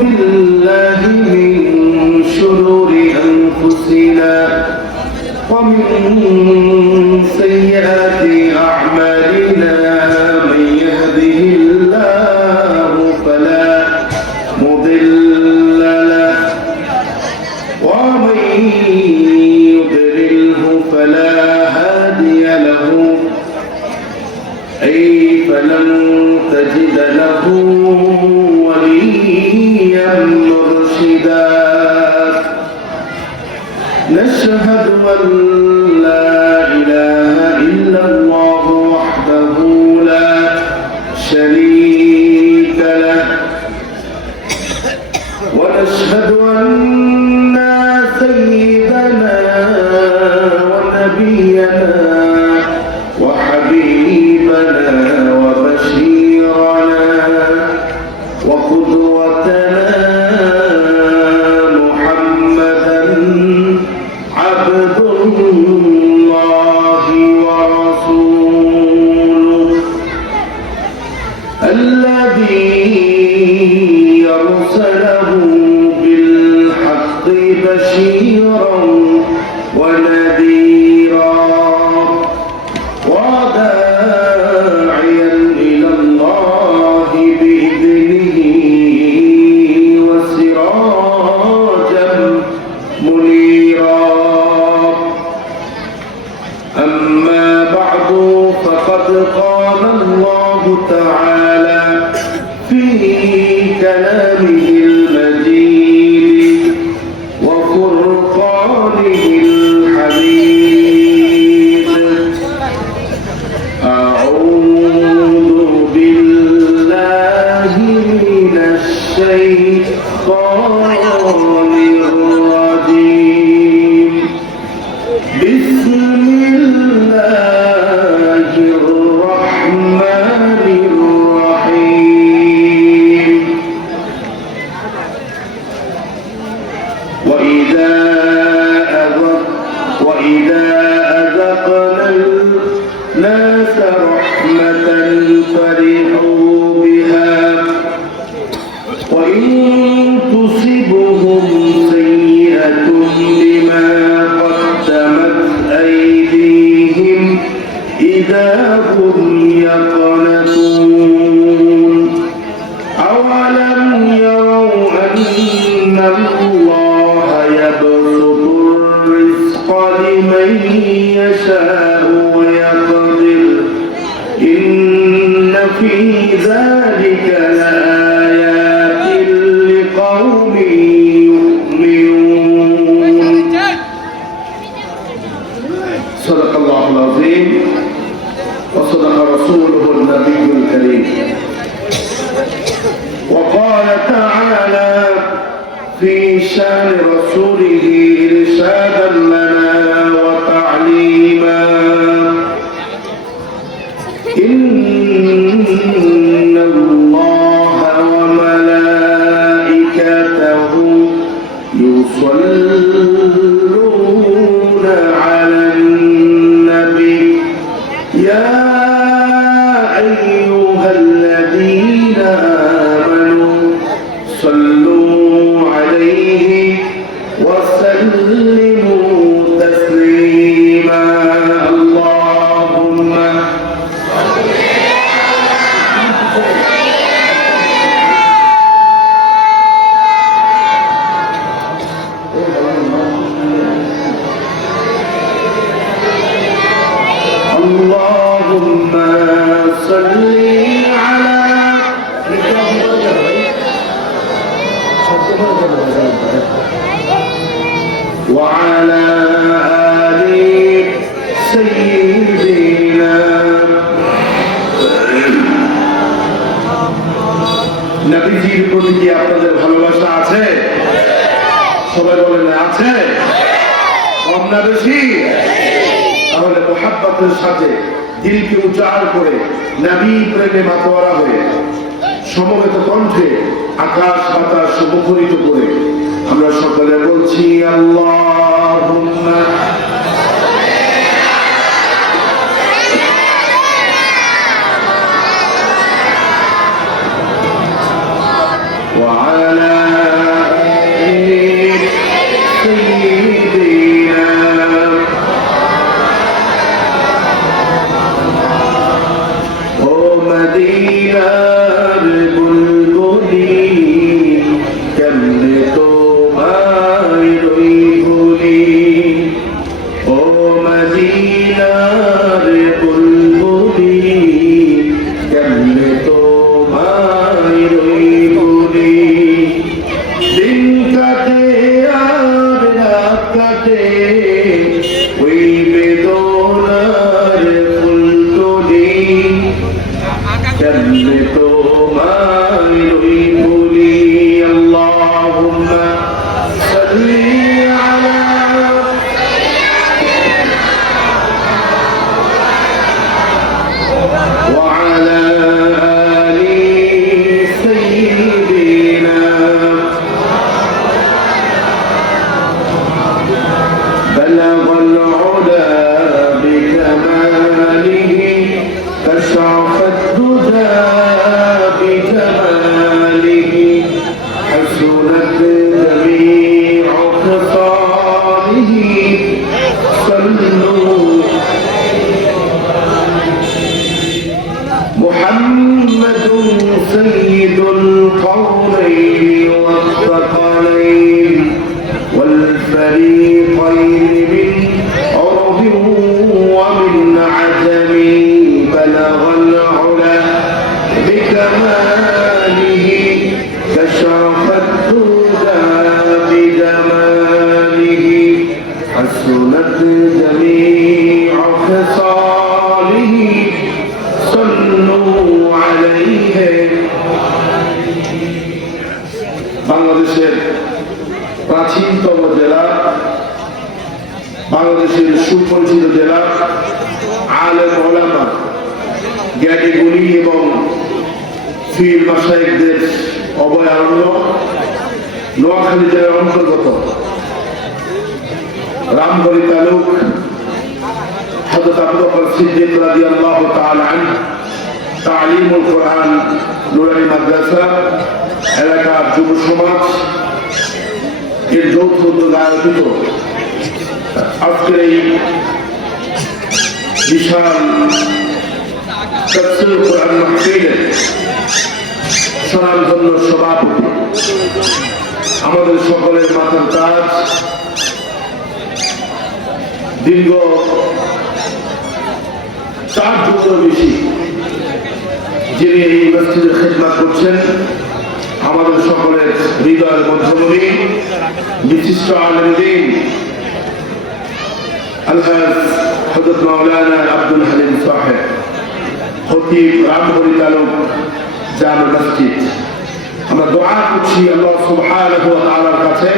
بالله من شرور أنفسنا ومن سيئات أعمالنا من يهده الله فلا مضل له ومن يضلله فلا هادي له أي فلن تجد له وليا مرشدا نشهد أن لا إله إلا الله وحده لا شريك له ونشهد أن سيدنا ونبينا وحبيبنا وبشيرنا وقدوتنا محمدا عبد الله ورسوله الذي أرسله بالحق بشيرا ونذيرا وداعيا إلى الله بإذنه وسراجا منيرا أما بعد فقد قال الله تعالى في كلامه المجيد وفرقانه الحميد أعوذ بالله من الشيطان الرجيم بسم الله الرحمن الرحيم وإذا أذقنا الناس رحمة فرحوا بها وإن تصبهم سيئة بما قدمت أيديهم إذا هم يقنطون أولم يروا أن الله يبسط الرزق لمن يشاء ويقدر إن في ذلك لآيات لقوم يؤمنون صدق الله العظيم وصدق رسوله النبي الكريم وقال تعالى في شان رسوله إرشادا لنا وتعليما إن الله وملائكته يصلون على النبي يا أيها الذين آمنوا صلوا عليه وسلموا تسليما اللهم اللهم صل على وعلى آل سيدنا নবীজির প্রতি কি আপনাদের ভালোবাসা আছে? সবাই বলেন আছে? কম না বেশি? তাহলে মুহাব্বতের সাথে দিলকে উজাড় করে নবী প্রেমে মাতোয়ারা হয়ে সমবেত কণ্ঠে আকাশ বাতাস মুখরিত করে আমরা সকলে বলছি আল্লাহুম্মা وعلى ভুলি কেমনে তোমায় ভুলি ও মদিনার বুলবুলি কেমনে তোমায় ভুলি দিন কাটে আর রাত কাটে ওই বেদনার ফুলতলি কেমনে তোমায় ভুলি আল্লাহুম্মা সাল্লি আলা وعلى آل سيدنا بلغ العلا بكماله كشف الدجى بجماله حسنت جميع خصاله صلوا محمد سيد القولين والثقلين والفريقين من عرب ومن عجم بلغ العلا بكماله كشف الدجى بجماله حسنت جميع خصاله صلوا عليه বাংলাদেশের প্রাচীনতম জেলা, বাংলাদেশের সুপরিচিত জেলা, আলেম ওলামা, জ্ঞানী গুণী এবং পীর মাশায়েখদের অভয়ারণ্য নোয়াখালী জেলার অন্তর্গত রামগড়ি তালুক হযরত আবু বকর সিদ্দিক রাদিয়াল্লাহু তাআলা আনহু তালিমুল কোরআন নুরানি মাদ্রাসা এলাকার যুব সমাজ এর যৌথ উদ্যোগে আয়োজিত আজকের এই বিশাল তাফসীর কোরআন মাহফিলের স্বনামধন্য সভাপতি আমাদের সকলের মাথার তাজ দীর্ঘ 4 বছর বেশি যিনি এই মসজিদের খেদমত করছেন, আমাদের সকলের হৃদয়ের মধ্যমণি বিশিষ্ট আলেম দ্বীন আলহাজ হযরত মাওলানা আব্দুল হালিম সাহেব, খতিব রামগড়ি তালুক জামে মসজিদ। আমরা দোয়া করছি আল্লাহ সুবহানাহু ওয়া তাআলার কাছে,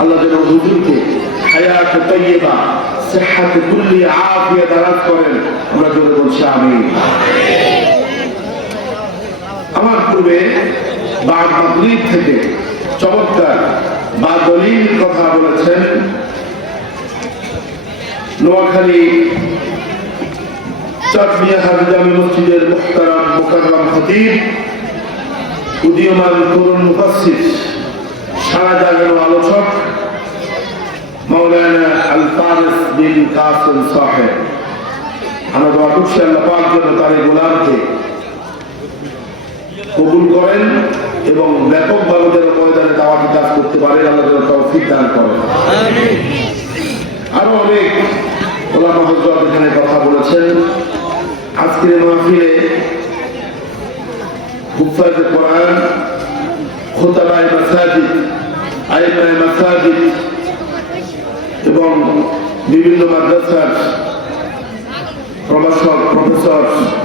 আল্লাহ যেন হুজুরকে হায়াত তাইয়্যিবা সিহহাত কুল্লি আফিয়া দারাজ করেন। আমরা জোরে বলছি আমিন। আমার পূর্বে বাদ মাগরিব থেকে চমৎকার বা দলিল কথা বলেছেন নোয়াখালী চাটমিয়া হাজি মসজিদের মুহতারাম মুকাররম খতিব, উদীয়মান তরুণ মুফাসসির, সারা জাগানো আলোচক মাওলানা আল ফারিস বিন কাসিম সাহেব। আমরা দোয়া করছি আল্লাহ পাক যেন তার এই গোলামকে কবুল করেন এবং ব্যাপকভাবে যেন ময়দানে দাওয়াতি কাজ করতে পারেন, আল্লাহ যেন তৌফিক দান করেন। আরো অনেক ওলামা হযরত এখানে কথা বলেছেন। আজকের মাহফিলে হুফাজে কোরআন, খুতাবায়ে মাসাজিদ, আইমায়ে মাসাজিদ এবং বিভিন্ন মাদ্রাসার প্রফেসর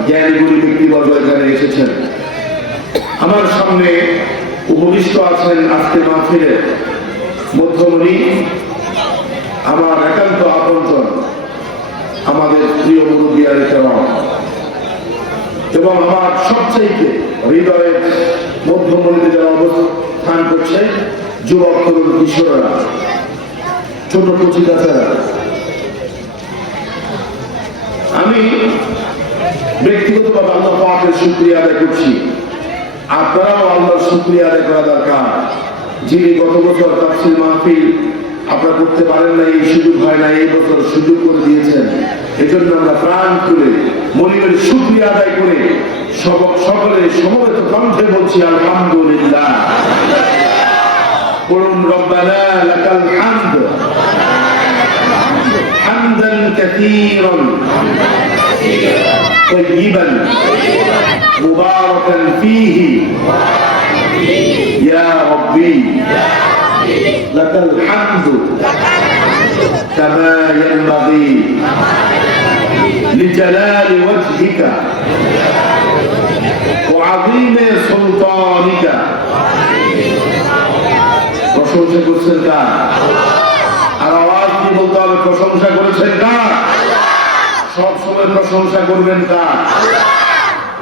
জ্ঞানীগুলি ব্যক্তিবর্গ এখানে এসেছেন। আমার সামনে উপবিষ্ট আছেন আজকে মাহফিলের মধ্যমণি, আমার একান্ত আপনজন, আমাদের প্রিয় মুরব্বিয়ান কেরাম, এবং আমার সবচাইতে হৃদয়ের মধ্যমণিতে যারা অবস্থান করছে যুবক তরুণ কিশোররা, ছোট কচিকাচারা। আমি ব্যক্তিগতভাবে আল্লাহ পাকের শুকরিয়া আদায় করছি, আপনারাও আল্লাহর শুকরিয়া আদায় করা দরকার, যিনি গত বছর তাফসীর মাহফিল আপনারা করতে পারেন না, এই সুযোগ হয় না, এই বছর সুযোগ করে দিয়েছেন। এজন্য আমরা প্রাণ খুলে মনিবের শুকরিয়া আদায় করে সকলে সমবেত কণ্ঠে বলছি আলহামদুলিল্লাহ। বলুন রব্বানা লাকাল হামদ হামদান কাসীরান তাইয়িবান মুবারাকান ফীহি ইয়া রাব্বি লাকাল হামদু কামা ইয়ানবাগী লিজালালি ওয়াজহিকা ওয়া আযীমি সুলতানিকা। প্রশংসা করছেন কার? আর আওয়াজ কি বলতে হবে? প্রশংসা করেছেন কার? সব সময় প্রশংসা করবেন কার?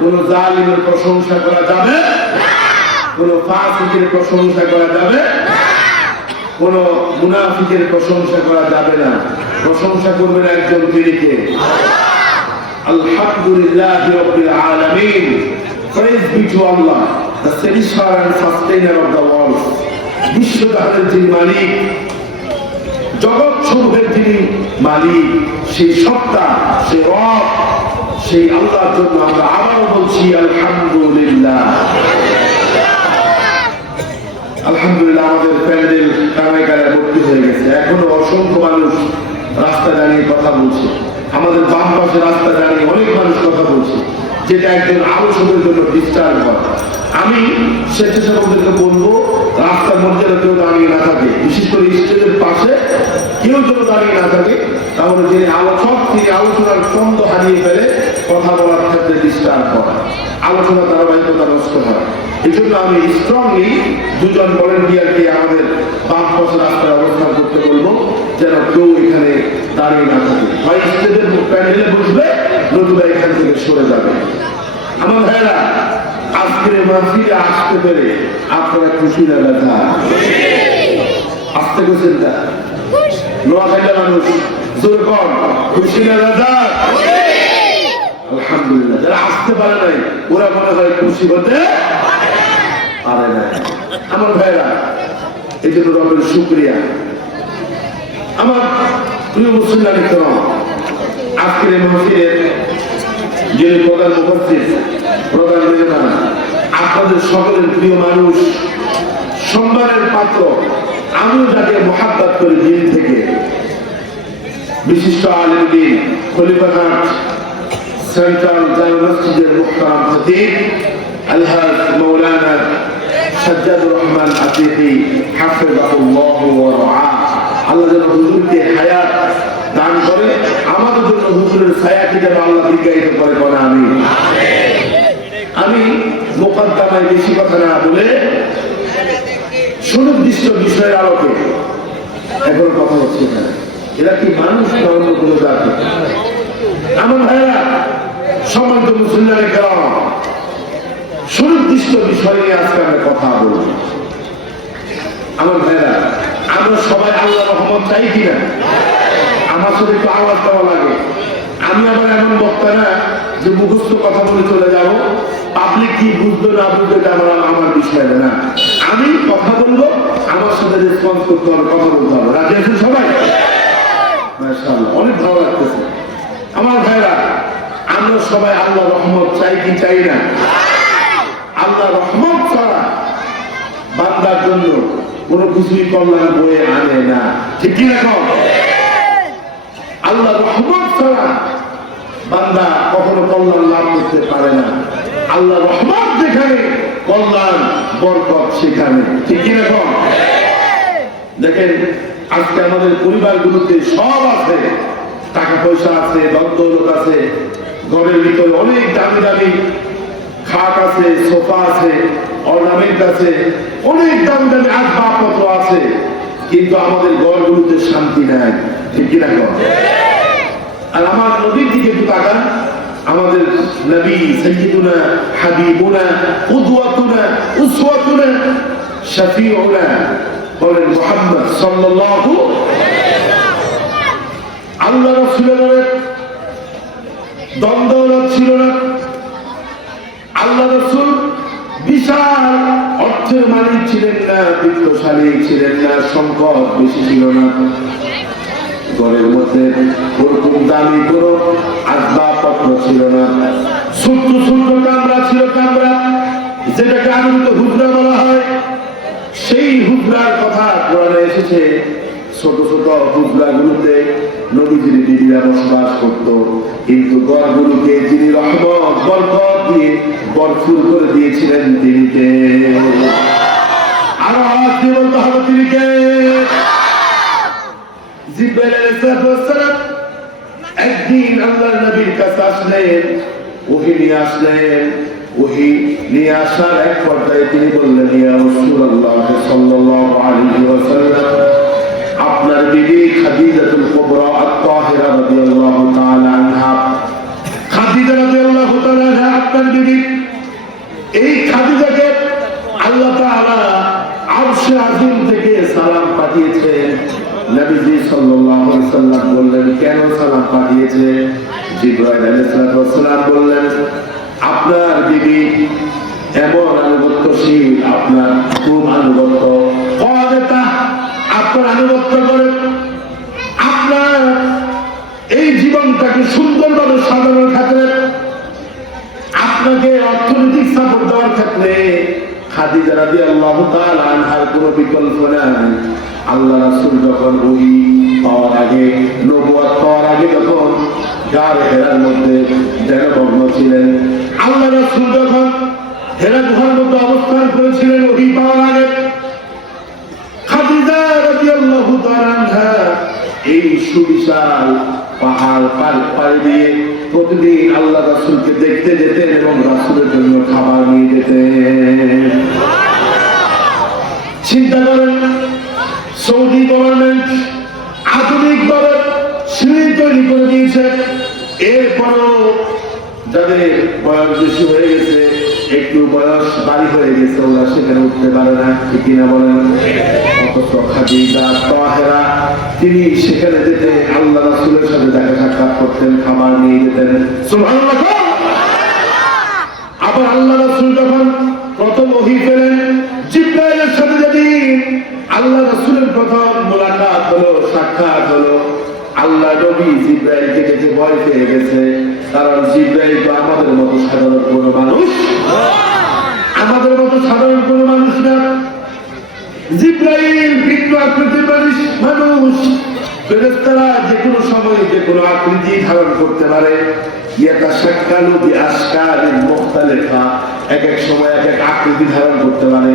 কোন জালিমের প্রশংসা করা যাবে, কোন ফাসিকের প্রশংসা করা যাবে, কোন মুনাফিকের প্রশংসা করা যাবে না। প্রশংসা করবেন একজন, তিনি কে? আলহামদুলিল্লাহি রাব্বিল আলামিন। Praise be to Allah, the satisfier and sustainer of the world. বিশ্বজাহানের যিনি মালিক, জগৎ সমূহের যিনি মালিক, সেই সত্তা, সেই রব, সেই আল্লাহর জন্য আমরা আবারও বলছি আলহামদুলিল্লাহ। আলহামদুলিল্লাহ। আমাদের প্যান্ডেল কানায় কানায় ভর্তি হয়ে গেছে। এখনো অসংখ্য মানুষ রাস্তায় দাঁড়িয়ে কথা বলছে। আমাদের বাম পাশে রাস্তায় দাঁড়িয়ে অনেক মানুষ কথা বলছে, যেটা একজন আলোচকের জন্য ডিস্টার্ব হয়। আমি স্বেচ্ছাসেবকদেরকে বলবো, রাস্তার মধ্যে কেউ দাঁড়িয়ে না থাকে, বিশেষ করে স্টেজের পাশে কেউ যেন দাঁড়িয়ে না থাকে, তাহলে যিনি আলোচক তিনি আলোচনার ছন্দ হারিয়ে ফেলে, কথা বলার ক্ষেত্রে ডিস্টার্ব হয়, আলোচনা ধারাবাহিকতা নষ্ট হয়। এই জন্য আমি স্ট্রংলি দুজন ভলেন্টিয়ারকে আমাদের বাম পাশে রাস্তায় অবস্থান করতে বলবো, যেন কেউ এখানে দাঁড়িয়ে না থাকে। হয় স্টেজের প্যান্ডেলে বসবে, নতুবা এখান থেকে সরে যাবে। আমার ভাইরা, আজকের মাহফিলে আসতে পেরে আপনারা খুশি না ব্যথা? আসতে গেছেন না? নোয়াখালীর মানুষ জোর কর, খুশি না ব্যথা? আলহামদুলিল্লাহ। যারা আসতে পারে নাই ওরা মনে হয় খুশি হতে পারে না। আমার ভাইরা, এই জন্য রবের শুকরিয়া। আমার প্রিয় মুসলমান ইকরাম, আজকের এই মাহফিলের যিনি প্রধান মুফাসসির, প্রধান মেহমান, আপনাদের সকলের প্রিয় মানুষ, সম্মানের পাত্র, আমিও যাকে মহাব্বত করি দিন থেকে, বিশিষ্ট আলেম দ্বীন, খলিফাঘাট সেন্ট্রাল জামে মসজিদের মুহতারাম খতিব আলহাজ মাওলানা সাজ্জাদুর রহমান আতিকি হাফিজাহুল্লাহ ওয়া রাআহ। আল্লাহ যেন হুজুরকে হায়াত দান করে, আমাদের জন্য হুজুরের ছায়াকে যেন আল্লাহ দীর্ঘায়িত করে, বলে আমিন। আমি মুকদ্দমায় বেশি কথা না বলে সুনির্দিষ্ট বিষয়ের আলোকে এখন কথা হচ্ছে। এখানে এরা কি মানুষ না অন্য কোনো জাতি? আমার ভাইরা, সম্মানিত মুসলিমের কেরাম, সুনির্দিষ্ট বিষয় নিয়ে আজকে আমরা কথা বলব। আমার ভাইরা, আমরা সবাই আল্লাহ রহমত চাই কিনা? আমার সাথে একটু আওয়াজ দেওয়া লাগে। আমি আবার এমন বক্তা না যে মুখস্থ কথা বলে চলে যাব, পাবলিক কি বুঝবে না বুঝবে আমার বিষয় না। আমি কথা বলবো, আমার সাথে রেসপন্স করতে হবে, কথা বলতে হবে। রাজি আছেন সবাই? মাশাআল্লাহ, অনেক ভালো লাগতেছে। আমার ভাইরা, আমরা সবাই আল্লাহ রহমত চাই কি চাই না? আল্লাহ রহমত ছাড়া বান্দার জন্য কোনো কিছুই কল্যাণ বয়ে আনে না, ঠিক কি না? আল্লাহ রহমত ছাড়া বান্দা কখনো কল্যাণ লাভ করতে পারে না। আল্লাহ রহমত যেখানে, কল্যাণ বরকত সেখানে, ঠিক কি না? দেখেন, আজকে আমাদের পরিবারগুলোতে সব আছে, টাকা পয়সা আছে, দৌলত আছে, ঘরের ভিতরে অনেক দামি দামি খাট আছে, সোফা আছে, অর্নামেন্ট আছে, অনেক দামি দামি আসবাবপত্র আছে, কিন্তু আমাদের ঘরগুলোতে শান্তি নাই, ঠিক কিনা? আর আমার নবীর দিকে একটু তাকান। আমাদের নবী সাইয়্যিদুনা হাবিবুনা কুদওয়াতুনা উসওয়াতুনা শাফিউনা বলেন মুহাম্মদ সাল্লাল্লাহু আল্লাহ রাসূলের দ্বন্দ্ব ছিল না। আল্লাহ রাসূল বিশাল অর্থের মালিক ছিলেন না, বিত্তশালী ছিলেন না, সম্পদ বেশি ছিল না, ঘরের মধ্যে ওরকম দামি কোনো আসবাবপত্র ছিল না, ছোট্ট ছোট্ট কামরা ছিল, কামরা যেটাকে আনন্দ হুজরা বলা হয়। সেই হুজরার কথা কোরআনে এসেছে। ছোট ছোট হুজরাগুলোতে নবীজির বিবিরা বসবাস করত, কিন্তু ঘরগুলোকে যিনি রহমত বরকত দিয়ে ভরপুর করে দিয়েছিলেন তিনি কে? আরো আওয়াজ দিয়ে বলতে হবে তিনি কে? জিবরাইল আলাইহিস সালাম একদিন আল্লাহর নবীর কাছে আসলেন, ওহী নিয়ে আসলেন। ওহী নিয়ে আসার এক পর্যায়ে তিনি বললেন, ইয়া রাসূলুল্লাহ সাল্লাল্লাহু আলাইহি ওয়াসাল্লাম, আপনার বিবি খাদিজাতুল কুবরা আত-তাহিরা রাদিয়াল্লাহু তাআলা আনহা, খাদিজা রাদিয়াল্লাহু তাআলা আনহা আপনার বিবি, এই খাদিজাকে আল্লাহ তাআলা আরশে আজিম থেকে সালাম পাঠিয়েছেন। নবীজি সাল্লাল্লাহু আলাইহি ওয়াসাল্লাম বললেন, কেন সালাম পাঠিয়েছে? জিবরাইল আলাইহিস সালাম বললেন, আপনার বিবি এমন আনুগত্যশীল, আপনার খুব আনুগত্য, আপনার আনুগত্য করে আপনার এই জীবনটাকে সুন্দরভাবে সাজানোর ক্ষেত্রে, আপনাকে অর্থনৈতিক সাপোর্ট দেওয়ার ক্ষেত্রে খাদিজা রাদিয়াল্লাহু তাআলা আনহার কোনো বিকল্প নাই। আল্লাহ রাসূল যখন ওহী পাওয়ার আগে, নবুয়ত পাওয়ার আগে, যখন গার হেরার মধ্যে জনমগ্ন ছিলেন, আল্লাহ রাসূল যখন হেরা গুহার মধ্যে অবস্থান করেছিলেন ওহী পাওয়ার আগে, খাদিজা রাদিয়াল্লাহু তাআলা আনহা এই সুবিশাল পাহাড় পাড়ি দিয়ে প্রতিদিন আল্লাহ রাসূলকে দেখতে যেতেন এবং রাসূলের জন্য খাবার নিয়ে যেতেন। চিন্তা করেন, সৌদি গভর্নমেন্ট আধুনিকভাবে সিঁড়ি তৈরি করে দিয়েছে, এরপরও যাদের বয়স বেশি হয়ে গেছে, একটু বয়স বাড়ি হয়ে গেছে, ওরা সেখানে উঠতে পারে না, ঠিক কিনা বলেন? অথচ খাদিজা তাহেরা তিনি সেখানে যেতে আল্লাহ রাসূলের সাথে দেখা সাক্ষাৎ করতেন, খাবার নিয়ে যেতেন। সুবহানাল্লাহ। আবার আল্লাহ রাসূল যখন প্রথম ওহী পেলেন, জিবরাইলের সাথে যেদিন আল্লাহ রাসূলের প্রথম মুলাকাত হলো, সাক্ষাৎ হলো, আল্লাহ নবী জিবরাইলকে দেখে ভয় পেয়ে গেছে, কারণ জিবরাইল তো আমাদের মতো সাধারণ কোনো মানুষ, আমাদের মতো সাধারণ কোনো মানুষ না। জিবরাইল ভিন্ন আকৃতির মানুষ। ফেরেশতারা যে কোনো সময় যে কোনো আকৃতি ধারণ করতে পারে। ইয়াতাশাক্কালু বিআশকালিন মুখতালিফা, এক এক সময় এক এক আকৃতি ধারণ করতে পারে।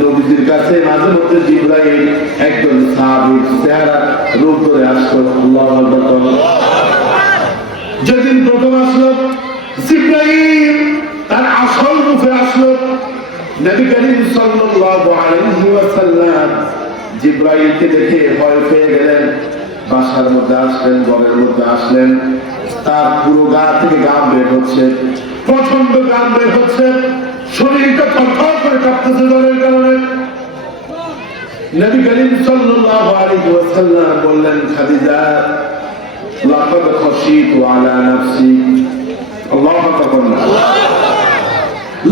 নবীজির কাছে মাঝে মধ্যে জিবরাইল একজন সাহাবীর চেহারা রূপ ধরে আসতো। আল্লাহু আকবার। যেদিন প্রথম আসলো জিবরাইল তার আসল রূপে আসলো, নবী করিম সাল্লাল্লাহু আলাইহি ওয়াসাল্লাম জিবরাইলকে দেখে ভয় পেয়ে গেলেন। বাসার মধ্যে আসলেন, ঘরের মধ্যে আসলেন, তার পুরো গা থেকে ঘাম বের হচ্ছে, প্রচন্ড ঘাম বের হচ্ছে, শরীরটা থরথর করে কাঁপতেছে জ্বরের কারণে। নবী করিম সাল্লাল্লাহু আলাইহি ওয়াসাল্লাম বললেন, খাদিজা লাকাদ খাশিতু আলা নাফসি। আল্লাহু আকবার।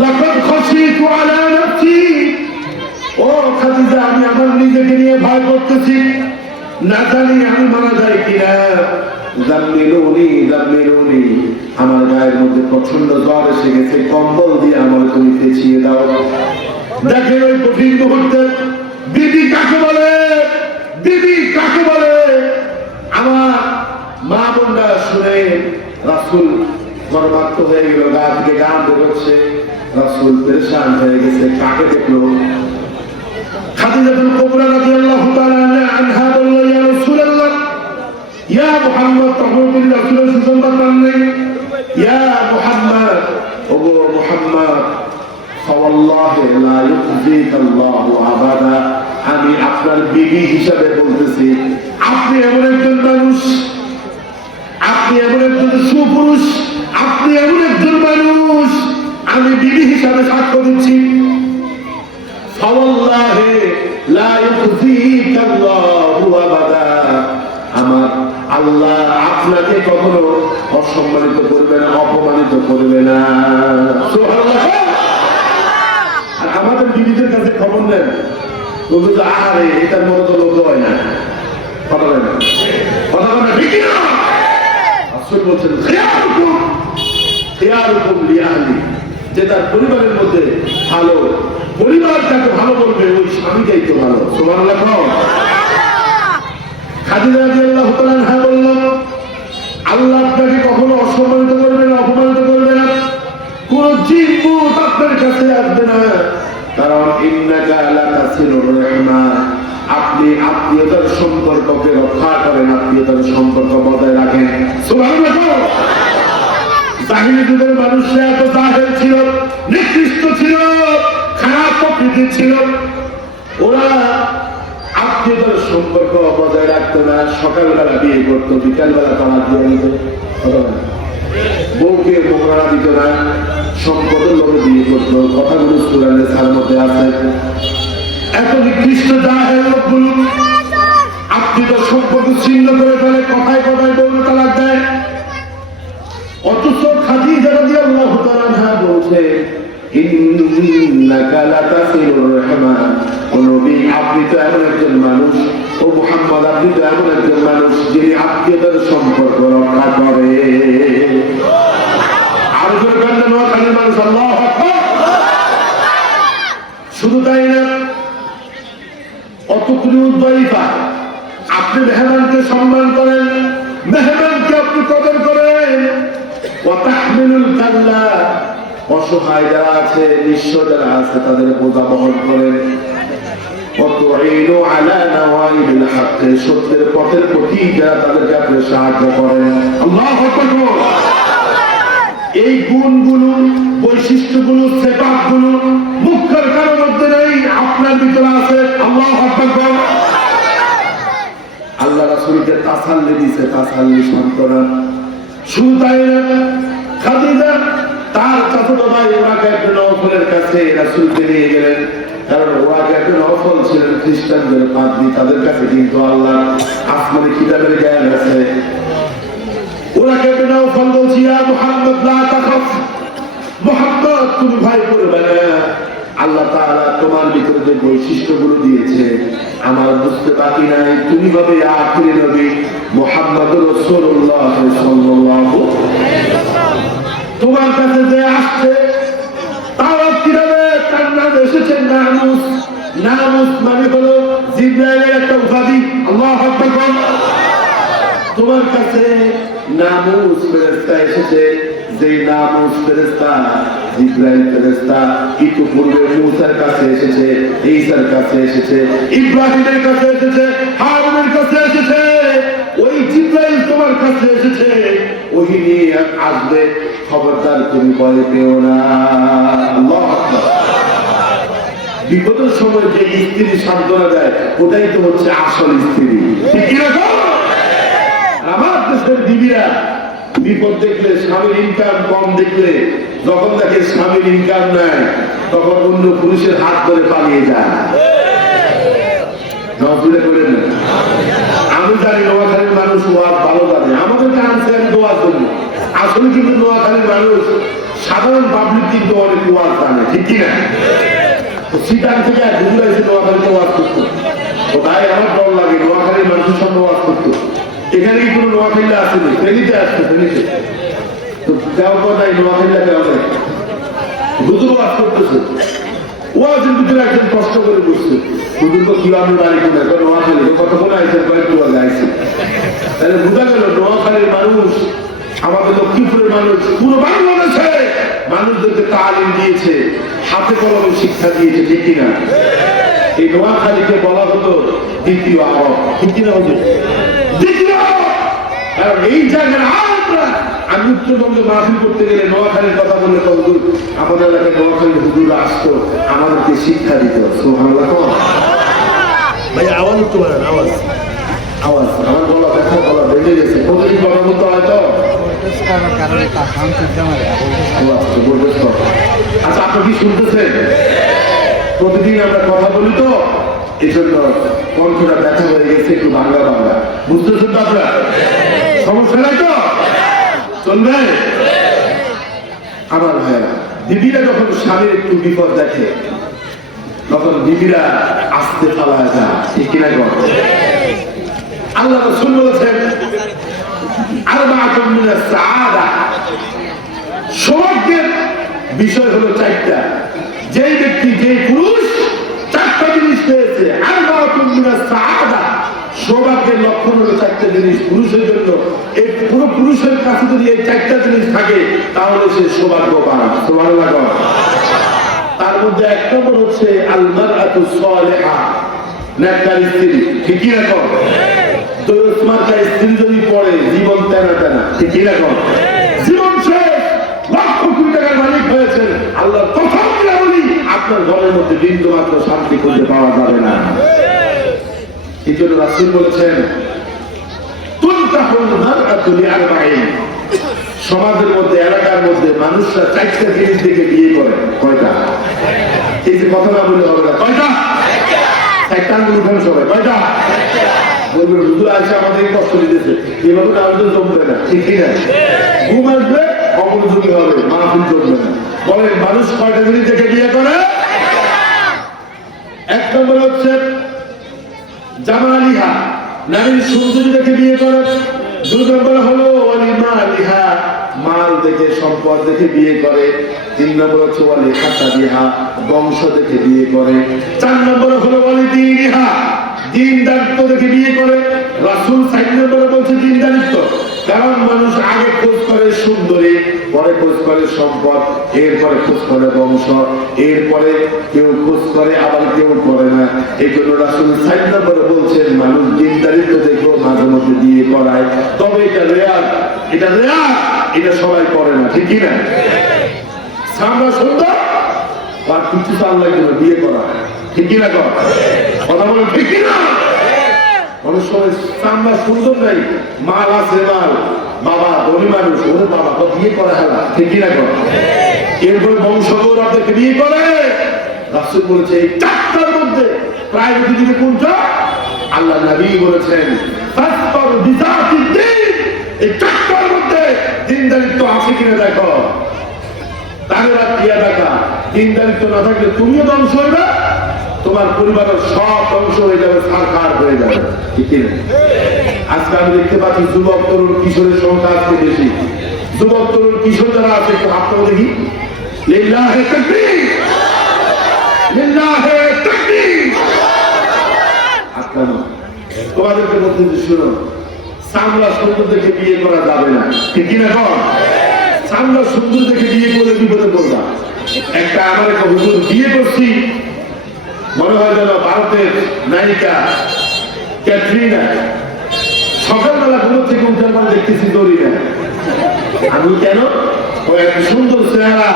লাকাদ খাশিতু আলা নাফসি। ও খাদিজা, আমি আমার নিজেকে নিয়ে ভয় করতেছি, না জানি আমি মারা যাই কিনা। জাম্মিলুনি জাম্মিলুনি, আমার গায়ের মধ্যে প্রচন্ড জ্বর এসে গেছে, কম্বল দিয়ে আমার তুমি পেঁচিয়ে দাও। দেখেন ওই কঠিন মুহূর্তে বিবি কাকে বলে, বিবি কাকে বলে। আমার মা বোনরা শুনে রাসূল গর্বাক্ত হয়ে গেল, গা থেকে ঘাম বেরোচ্ছে, রাসূল পেরেশান হয়ে গেছে। কাকে দেখলো? খাদিজাতুল কুবরা রাদিয়াল্লাহু তাআলা আনহা বলল, ইয়া রাসূলুল্লাহ, ইয়া মুহাম্মদ, তখন রাসূলের সুসংবাদ পাননি। ইয়া মুহাম্মদ, ওগো মুহাম্মদ, ফাওয়াল্লাহি লা ইউখজিকাল্লাহু আবাদা, আমি আপনার বিবি হিসাবে বলতেছি, আপনি এমন একজন মানুষ, আপনি এমন একজন সুপুরুষ, আপনি এমন একজন মানুষ, আমি বিবি হিসাবে সাক্ষ্য দিচ্ছি। ফাওয়াল্লাহি লা ইউখজিকাল্লাহু আবাদা, আমার আল্লাহ আপনাকে কখনো অসম্মানিত করবে না, অপমানিত করবে না। সুবহানাল্লাহ। আর আমাদের বিবিদের কাছে খবর নেন, বলতে আরে এটার মতো তো লোক হয় না, কথা বলেন কথা বলেন ঠিক না? রাসূল বলছেন খিয়ারুকুম লিআহলি, যে তার পরিবারের মধ্যে ভালো, পরিবার যাকে ভালো বলবে ওই স্বামীটাই তো ভালো। সুবহানাল্লাহ। খাদিজা রাদিয়াল্লাহু তাআলা আনহা বললেন, আল্লাহ আপনাকে কখনো অসম্মানিত করবে না, অপমানিত করবে না, কোন জিনিস আপনার কাছে আসবে না, কারণ ইন্নাকা লা তাসিলুর রাহমা, আপনি আত্মীয়তার সম্পর্ককে রক্ষা করেন, আত্মীয়তার সম্পর্ক বজায় রাখেন। সুবহানাল্লাহ। জাহিলি যুগের মানুষরা এত জাহেল ছিল, নিকৃষ্ট ছিল, খারাপ প্রকৃতির ছিল, ওরা আত্মীয়তার সম্পর্ক বজায় রাখতো না। সকালবেলা বিয়ে করতো, বিকালবেলা তালাক দিয়ে দিত, বউকে মোহরা দিত না, সম্পদের লোভে বিয়ে করতো। কথাগুলো সূরায়ে সার মধ্যে আছে। এত নিকৃষ্ট জাহেল লোকগুলো আত্মীয়তার সম্পর্ক ছিন্ন করে ফেলে, কথায় কথায় বউকে তালাক দেয়। অথচ খাদিজা রাদিয়াল্লাহু তাআলা আনহা বলছে, ইন্নাকা লাতাসিলুর রাহমা, ও নবী আপনি তো এমন একজন মানুষ, ও মুহাম্মদ আপনি তো এমন একজন মানুষ যিনি আত্মীয়তার সম্পর্ক রক্ষা করে। আর যখন নোয়াখালীর মানুষ আল্লাহু আকবার। শুধু তাই না, অতগুলো দয়ফা, আপনি মেহমানকে সম্মান করেন, মেহমানকে আপনি কদর করেন। ওয়াতাহমিলুল কাল্লা, অসহায় যারা আছে, নিঃস্ব যারা আছে, তাদের বোঝা বহন করেন। ওয়াতুঈনু আলা নাওয়াইবিল হক, সত্যের পথের প্রতি যারা, তাদেরকে আপনি সাহায্য করেন। আল্লাহু আকবার। এই গুণগুলো, বৈশিষ্ট্যগুলো, সিফাতগুলো মুখের কারোর মধ্যে নেই, আপনার ভিতরে আছে। আল্লাহু আকবার। আল্লাহ রাসূলকে তাসাল্লি দিয়েছে, তাসাল্লি সান্ত্বনা। শুধু তাই না, খাদিজা তার চাচাতো ভাই ওয়াকা ইবনে নওফলের কাছে রাসূলকে নিয়ে গেলেন, কারণ ওয়াকা ইবনে নওফল ছিলেন খ্রিস্টানদের পাদ্রী, তাদের কাছে কিন্তু আল্লাহ আসমানি কিতাবের জ্ঞান আছে। ওয়াকা ইবনে নওফল বলছে, ইয়া মুহাম্মদ লা তাখাফ, মুহাম্মদ তুমি ভয় করবে না, আল্লাহ তাআলা তোমার ভিতরে যে বৈশিষ্ট্যগুলো দিয়েছে আমার বুঝতে বাকি নাই, তুমি হবে আখিরি নবী মুহাম্মদুর রাসূলুল্লাহ সাল্লাল্লাহু আলাইহি ওয়াসাল্লাম। তোমার কাছে যে আসছে তার কিভাবে, তার নাম এসেছে নামুস। নামুস মানে হলো জিবরাইলের একটা উপাধি। আল্লাহু আকবার। তোমার কাছে নামুস ফেরেশতা এসেছে, যে নামুস ফেরেশতা জিবরাইল ফেরেশতা ইতিপূর্বে মূসার কাছে এসেছে, ঈসার কাছে এসেছে, ইব্রাহিমের কাছে এসেছে, হারুনের কাছে এসেছে, ওই জিবরাইল তোমার কাছে এসেছে, ওহী নিয়ে আসবে, খবরদার তুমি ভয় পেও না। আল্লাহু আকবার। বিপদের সময় যে স্ত্রী সান্ত্বনা দেয় ওটাই তো হচ্ছে আসল স্ত্রী, ঠিক কি না? আমার দেশের বিবিরা বিপদ দেখলে, স্বামীর ইনকাম কম দেখলে, যখন দেখে স্বামীর ইনকাম নেয়, তখন অন্য পুরুষের হাত ধরে পালিয়ে যায়। আমি জানি নোয়াখালীর মানুষ ওয়াজ ভালো জানে, আমাদেরকে আনছে এক দোয়ার জন্য। আসলে কিন্তু নোয়াখালীর মানুষ, সাধারণ পাবলিক কিন্তু অনেক ওয়াজ জানে, ঠিক কিনা? সিটাং থেকে হুজুর এসে নোয়াখালীতে ওয়াজ করতো, ও তাই আমার ডর লাগে, নোয়াখালীর মানুষের সঙ্গে ওয়াজ করতো। এখানে কি কোনো নোয়াখালী আসেনি, ফেনীতে আসছে, ফেনীতে তো দেওয়া নাই, নোয়াখালীটা দেওয়া নাই, হুজুর ওয়াজ করতেছে। ওয়াজের ভিতরে একজন কষ্ট করে বসছে, হুজুর তো কিভাবে বাড়ি কোথায়, নোয়াখালী কতক্ষণ আইসেন, কয়েকটু আইসে, তাহলে বোঝা গেল নোয়াখালীর মানুষ, আমাদের লক্ষ্মীপুরের মানুষ, পুরো বাংলাদেশে মানুষদেরকে তালিম দিয়েছে, হাতে কলমে শিক্ষা দিয়েছে, ঠিক কিনা? এই নোয়াখালীকে বলা হতো দ্বিতীয় আরব, ঠিক কিনা? হতো দ্বিতীয় আরব। কারণ এই জায়গার আরবরা, আমি উত্তরবঙ্গে মাহফিল করতে গেলে নোয়াখালীর কথা বললে তো হুজুর, আমাদের এলাকায় নোয়াখালীর হুজুর আসতো, আমাদেরকে শিক্ষা দিত। সুবহানাল্লাহ। ভাই আওয়াজ একটু বাড়ান, আওয়াজ আওয়াজ, আমার গলা ব্যথা, গলা বেঁধে গেছে, প্রতিদিন কথা বলতে হয় তো। আচ্ছা, আপনি কি শুনতেছেন? প্রতিদিন আমরা কথা বলি তো, এই জন্য কণ্ঠটা ব্যথা হয়ে গেছে, একটু বাংলা বাংলা, বুঝতেছেন তো আপনারা? সমস্যা নাই তো? চলবে? আমার ভাইয়েরা, বিবিরা যখন স্বামীর একটু বিপদ দেখে, তখন বিবিরা আস্তে পালা যায়, ঠিক কিনা? আল্লাহ রাসূল বলেছেন আরবাআতুন মিনাস সাআদা, সৌভাগ্যের বিষয় হলো চারটা। যেই ব্যক্তি, যে পুরুষ চারটা জিনিস পেয়েছে, আরবাআতুন মিনাস সাআদা, সৌভাগ্যের লক্ষণ হলো চারটা জিনিস পুরুষের জন্য। এই পুরো পুরুষের কাছে যদি এই চারটা জিনিস থাকে তাহলে সে সৌভাগ্যবান। সুবহানাল্লাহ। তার মধ্যে এক নম্বর হচ্ছে আল মারআতু সালিহা, নেককার স্ত্রী। ঠিক কি না কর? দোস্ত স্ত্রী যদি পড়ে জীবন তেনা তেনা। ঠিক কি না কর? জীবন শেষ, লক্ষ কোটি টাকার মালিক হয়েছেন, আল্লাহ প্রথম বলি আপনার ঘরের মধ্যে বিন্দু মাত্র শান্তি খুঁজে পাওয়া যাবে না। এই জন্য রাসূল বলেছেন তুনকাহুল মারআতু লিআরবাঈন, সমাজের মধ্যে, এলাকার মধ্যে মানুষরা চারটা জিনিস থেকে বিয়ে করে। কয়টা? এই যে কথা না বলে হবে না। কয়টা? একটা উঠেন সবাই। কয়টা? বলবেন হুজুর আসে আমাদের কষ্ট দিতেছে, এভাবে না আমাদের জমবে না। ঠিক না? ঘুম আসবে, অমনোযোগী হবে, মাহফিল জমবে না। বলেন মানুষ কয়টা জিনিস থেকে বিয়ে করে? এক নম্বর হচ্ছে জামালিহা, নারীর সৌন্দর্য দেখে বিয়ে করে। দুই নম্বর হলো ওয়ালিমালিহা, মাল দেখে, সম্পদ দেখে বিয়ে করে। তিন নম্বর হচ্ছে ওয়ালিহাসাবিহা, বংশ দেখে বিয়ে করে। চার নম্বর হলো ওয়ালিদীনিহা, দিনদারিত্ব দেখে বিয়ে করে। রাসূল ৪ নম্বরে বলছে দিনদারিত্ব। কারণ মানুষ আগে খোঁজ করে সুন্দরী, পরে খোঁজ করে সম্পদ, এরপরে খোঁজ করে বংশ, এরপরে কেউ খোঁজ করে আবার কেউ করে না। এই জন্য রাসূল ৪ নম্বরে বলছেন মানুষ দিনদারিত্ব দেখেও মাঝে মধ্যে বিয়ে করায়। তবে এটা রেয়ার, এটা রেয়ার, এটা সবাই করে না। ঠিক না? সামরা সুন্দর আর কিছু চাল লাগবে বিয়ে করা। ঠিক না? কথা বলেন ঠিক না? অনেক সময় চামড়া সুন্দর নাই, মাল আছে, মাল, বাবা ধনী মানুষ, ওর বাবা তো বিয়ে করা হেলা। ঠিক না? এরপরে বংশ গৌরব দেখে বিয়ে করে। রাসূল বলেছে এই চারটার মধ্যে প্রায়োরিটি দিতে কোনটা? আল্লাহ নবী বলেছেন ফাসফার বিযাতিদ দ্বীন, এই চারটার মধ্যে দিনদারিত্ব আছে কিনা দেখো। তাহলে রাখিয়া দেখা, দিনদারিত্ব না থাকলে তুমিও ধ্বংস হইবে, তোমার পরিবারের সব ধ্বংস হয়ে যাবে, সারকার হয়ে যাবে। ঠিক না? আজকে আমি দেখতে পাচ্ছি যুবক তরুণ কিশোরের সংখ্যা আজকে বেশি। যুবক তরুণ কিশোর যারা আছে একটু হাত তুলে দেখি। লিল্লাহি তাকবীর, লিল্লাহি তাকবীর। আপনারা তোমাদেরকে বলতে শুনো, চামড়া সুন্দর দেখে বিয়ে করা যাবে না। ঠিক না? চামড়া সুন্দর দেখে বিয়ে করলে বিপদে পড়বা। একটা আমার একটা হুজুর বিয়ে করছি, মনে হয় যেন ভারতের নায়িকা ক্যাটরিনা। সকালবেলা ঘুমো থেকে উঠার পর দেখতেছি জরিনা। আমি কেন? ও এত সুন্দর চেহারা,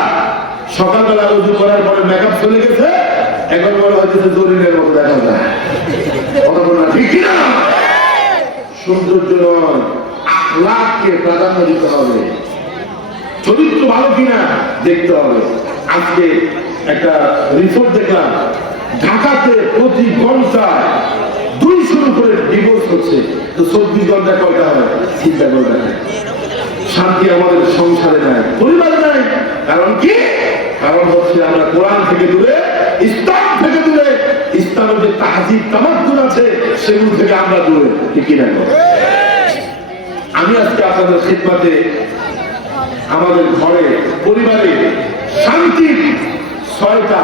সকালবেলা রুজু করার পরে মেকআপ চলে গেছে, এখন মনে হচ্ছে জরিনের মতো দেখা যায়। কথা বলা ঠিক না? সৌন্দর্য নয়, আখলাককে প্রাধান্য দিতে হবে, চরিত্র ভালো কিনা দেখতে হবে। আজকে একটা রিপোর্ট দেখলাম, ঢাকাতে প্রতি ঘন্টায় 200 উপরে ডিভোর্স হচ্ছে। তো 24 ঘন্টায় কয়টা হয়? চিন্তা করবে না। শান্তি আমাদের সংসারে নাই, পরিবারে নাই। কারণ কি? কারণ হচ্ছে আমরা কোরআন থেকে দূরে, ইসলাম থেকে দূরে, ইসলামের যে তাহজিব তামাদ্দুন আছে সেগুলো থেকে আমরা দূরে। ঠিক না? আমি আজকে আপনাদের খিদমতে আমাদের ঘরে, পরিবারে শান্তির ছয়টা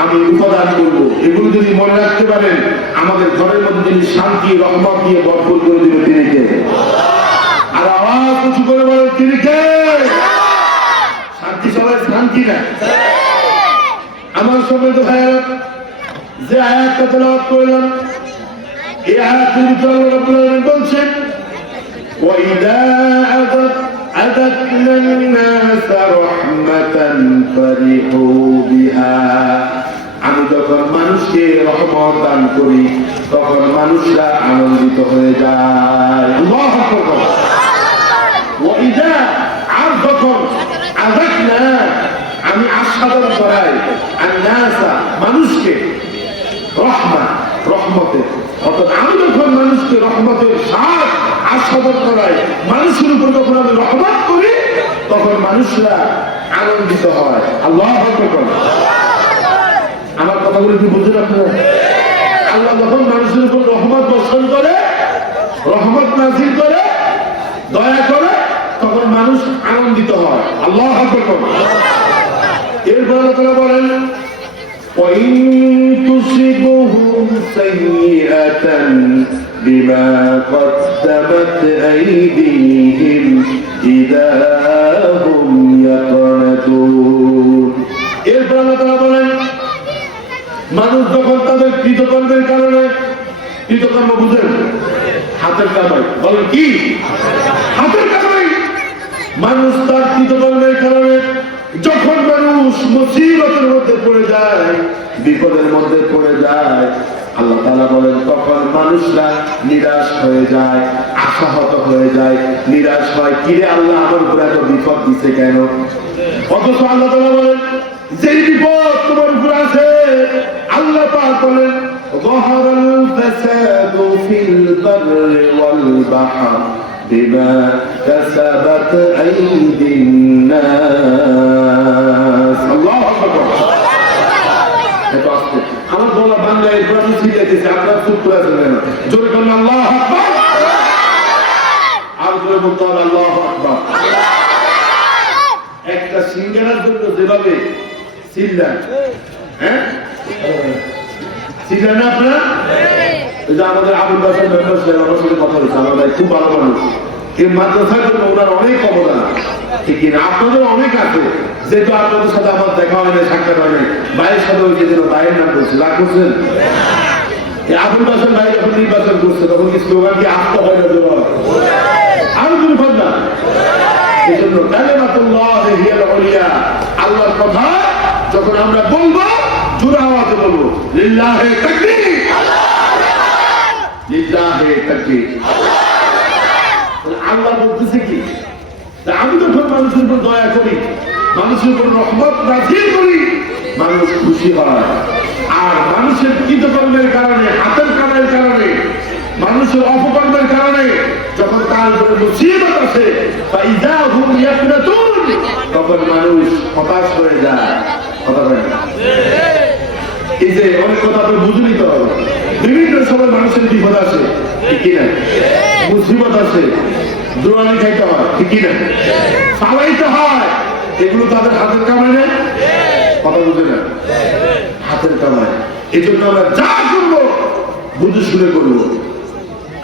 আমি উপাদান করবো। এগুলো যদি মনে রাখতে পারেন, আমাদের ঘরের মধ্যে যিনি শান্তি রহমত দিয়ে ভরপুর করে দেবে তিনি কে? আর আওয়াজ উঁচু করে বলেন তিনি কে? শান্তি সবাই শান্তি না। আমার সময় তো ভাইয়া যে আয়াতটা তেলাওয়াত করলাম, এই আয়াতের ভিতরে আল্লাহ রাব্বুল আলামিন বলছেন وَإِذَا أَذَقْنَا النَّاسَ رَحْمَةً فَرِحُوا بِهَا, আমি যখন মানুষকে রহমত দান করি তখন মানুষরা আনন্দিত হয়ে যায়। আল্লাহু আকবার। وَإِذَا, আর যখন আযাকনা, আমি আস্বাদন করাই, আন-নাসা, মানুষকে, রহমত, রহমতের, অর্থাৎ আমি যখন মানুষকে রহমতের স্বাদ আস্বাদন করাই, মানুষের উপর যখন আমি রহমত করি তখন মানুষরা আনন্দিত হয়। আল্লাহু আকবার। আমার কথাগুলো কি বুঝলেন আপনারা? আল্লাহ যখন মানুষের উপর রহমত বর্ষণ করে, রহমত নাযিল করে, দয়া করে, তখন মানুষ আনন্দিত হয়। আল্লাহু আকবার। এরপর আল্লাহ তাআলা বলেন وَإِن تُصِبْهُمْ سَيِّئَةً بِمَا قَدَّمَتْ أَيْدِيهِمْ إِذَا هُمْ يَقْنَطُونَ। এরপর আল্লাহ তাআলা বলেন মানুষ যখন তাদের কৃতকর্মের কারণে, কৃতকর্ম বুঝেন হাতের কামাই, বলেন কি হাতের কামাই, মানুষ তার কৃতকর্মের কারণে যখন মানুষ মুসিবতের মধ্যে পড়ে যায়, বিপদের মধ্যে পড়ে যায়, আল্লাহ তাআলা বলেন তখন মানুষরা নিরাশ হয়ে যায়, আশাহত হয়ে যায়, নিরাশ হয়, কিরে আল্লাহ আমার উপরে এত বিপদ দিছে কেন? অথচ আল্লাহ তাআলা বলেন যেই বিপদ তোমার উপর আছে, আল্লাহ পাক বলেন যাহারাল ফাসাদু ফিল বাররি ওয়াল বাহর বিমা কাসাবাত আইদিন নাস। আল্লাহু আকবার। এটা আসছে আমার বলা বাংলায় প্রাণী ছিলেছে, আপনারা চুপ করে আছেন, জোরে বলেন আল্লাহু আকবার। আর জোরে বলতে হবে আল্লাহু আকবার। একটা সিঙ্গারার জন্য যেভাবে চিল্লান, হ্যাঁ চিল্লান না আপনারা? এই যে আমাদের আবুল বাসার মেম্বার সাহেব আমার সাথে কথা হয়েছে, আমার ভাই খুব ভালো মানুষ, কিন্তু মাদ্রাসার জন্য ওনার অনেক অবদান, ঠিক কিনা? আপনাদের অনেক আছে, যেহেতু আপনাদের সাথে আমার দেখা হয় না, সাক্ষাৎ হয় না, ভাইয়ের সাথে ওই যে ভাইয়ের নাম করছে, রাগ করছেন? আবুল বাসার ভাই যখন নির্বাচন করছে তখন কি স্লোগান কি আসতে হয় না? আরো দূর হয় না। এই জন্য কালিমাতুল্লাহি হিয়াল উলিয়া, আল্লাহর কথা যখন আমরা বলবো জোরে আওয়াজে বলবো লিল্লাহি তাকবীর, লিল্লাহি তাকবীর। আল্লাহ বলতেছে কি, আমি যখন মানুষের উপর দয়া করি, মানুষের উপর রহমত নাযিল করি, মানুষ খুশি হয়। আর মানুষের কৃতকর্মের কারণে, হাতের কামাইয়ের কারণে, মানুষের অপকর্মের কারণে যখন তার উপরে মুসিবত আসে, ফাইযা হুম ইয়াকনাতুন, তখন মানুষ হতাশ হয়ে যায়। কথা বলেন এই যে অনেক কথা আপনি বুঝে নিতে হবে। বিভিন্ন সময় মানুষের বিপদ আসে, ঠিক কিনা? মুসিবত আসে, দোয়ানি খাইতে হয়, ঠিক কিনা? চালাইতে হয়, এগুলো তাদের হাতের কামাই না? কথা বুঝে না, হাতের কামাই। এই জন্য আমরা যা করবো বুঝে শুনে করবো।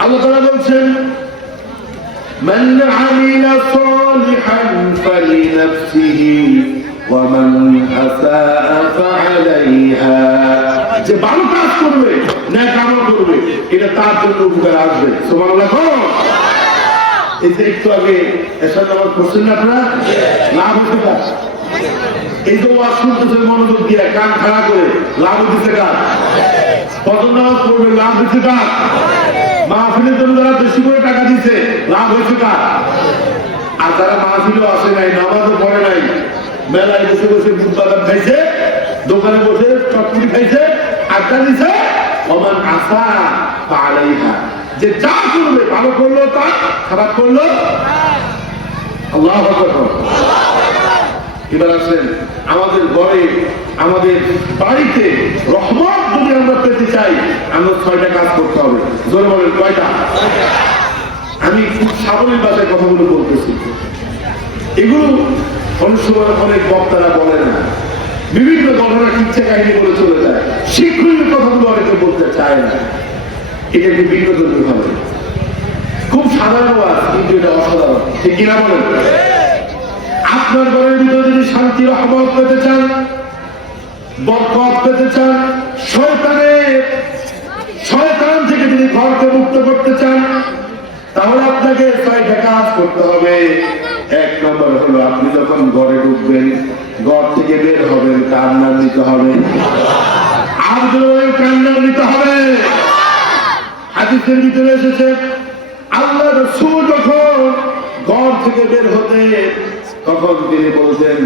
আল্লাহ তাআলা বলছেন মান আমিলা সালিহান ফালিনাফসিহি ওয়া মান আসাআ ফাআলাইহা, যে ভালো কাজ করবে, নেক আমল করবে, এটা তার জন্য উপকার আসবে। সুবহানাল্লাহ। এই যে একটু আগে এসব নামাজ পড়ছেন না আপনারা, লাভ হতে পারে। এই যে ওয়াজ শুনতেছেন মনোযোগ দিয়ে, কান খাড়া করে, লাভ হতেছে কার? ফজর নামাজ পড়বে, লাভ হচ্ছে কার? মাহফিলের জন্য যারা বেশি করে টাকা দিচ্ছে, লাভ হয়েছে কার? আর যারা মাহফিলও আসে নাই, নামাজও পড়ে নাই, মেলায় বসে বসে দুধ বাদাম খাইছে, দোকানে বসে চটপুরি খাইছে, আড্ডা দিছে, ওমান আসা ফাআলাইহা, যে যা করবে, ভালো করলো তার, খারাপ করলো আল্লাহু আকবার। এবার আসেন আমাদের ঘরে, আমাদের বাড়িতে রহমত যদি আমরা পেতে চাই, আমরা 6টা কাজ করতে হবে। জোরে বলেন কয়টা? আমি খুব সাবলীল ভাষায় কথাগুলো বলতেছি। এগুলো অনেক সময় অনেক বক্তারা বলে না, বিভিন্ন ঘটনা ইচ্ছা কাহিনী বলে চলে যায়, শিক্ষণীয় কথাগুলো অনেকে বলতে চায় না। এটা একটু বিনোদন হবে, খুব সাধারণ ওয়াজ, কিন্তু এটা অসাধারণ, ঠিক কিনা বলেন? আপনার ঘরের ভিতরে যদি শান্তি রহমত পেতে চান, বরকত পেতে চান, শয়তান থেকে যদি ঘরকে মুক্ত করতে চান, তাহলে আপনাকে 6টা কাজ করতে হবে। 1 নম্বর হলো আপনি যখন ঘরে ঢুকবেন, ঘর থেকে বের হবেন, কার নাম নিতে হবে? আর কার নাম নিতে হবে? হাদিসের ভিতরে এসেছে আল্লাহ রাসূল যখন ঘর থেকে বের হতে, তখন তিনি বলতেন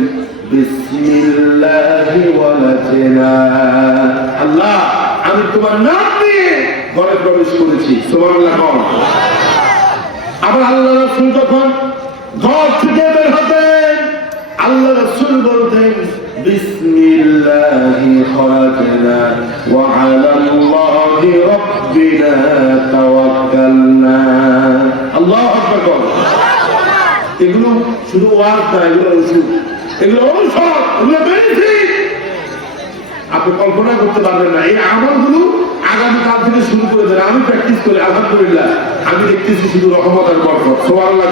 বিসমিল্লাহি ওয়ালাজিনা, আল্লাহ আমি তোমার নাম নিয়ে ঘরে প্রবেশ করেছি। সুবহানাল্লাহ। আবার আল্লাহ রাসূল যখন ঘর থেকে বের হতেন, আল্লাহ রাসূল বলতেন বিসমিল্লাহি খালাকনা ওয়া আলাল্লাহি রাব্বিনা তাওয়াক্কালনা। আল্লাহু আকবার। এগুলো শুধু ওয়াজ না, এগুলো রসুল, এগুলো ঔষধ, এগুলো বেনিফিট। আপনি কল্পনা করতে পারবেন না। এই আমলগুলো আগামীকাল থেকে শুরু করে দেন। আমি প্র্যাকটিস করি, আলহামদুলিল্লাহ আমি দেখতেছি শুধু রহমত আর বরকত। সুবহানাল্লাহ।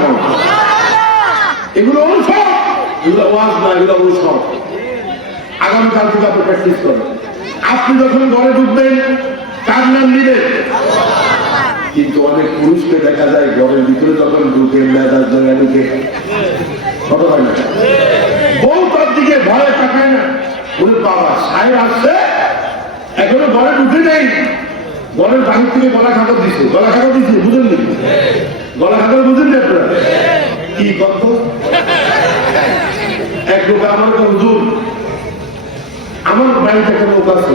এগুলো ঔষধ, এগুলো ওয়াজ না, এগুলো ঔষধ। আগামীকাল থেকে আপনি প্র্যাকটিস করেন। আপনি যখন ঘরে ঢুকবেন কার নাম নিবেন? কিন্তু অনেক পুরুষকে দেখা যায় ঘরের ভিতরে যখন ঢুকে মেজাজ জায়গায় ঢুকে কত হয় না, বউ তার দিকে ভয়ে তাকায় না। ওরে বাবা, সাহেব আসছে, এখনো ঘরে ঢুকে নেই, ঘরের বাহির থেকে গলা খাবার দিচ্ছে, গলা খাবার দিচ্ছে, বুঝেননি? গলা খাবার বুঝেননি আপনারা? কি কত এক লোক আমার হুজুর, আমার বাড়িতে একটা লোক আছে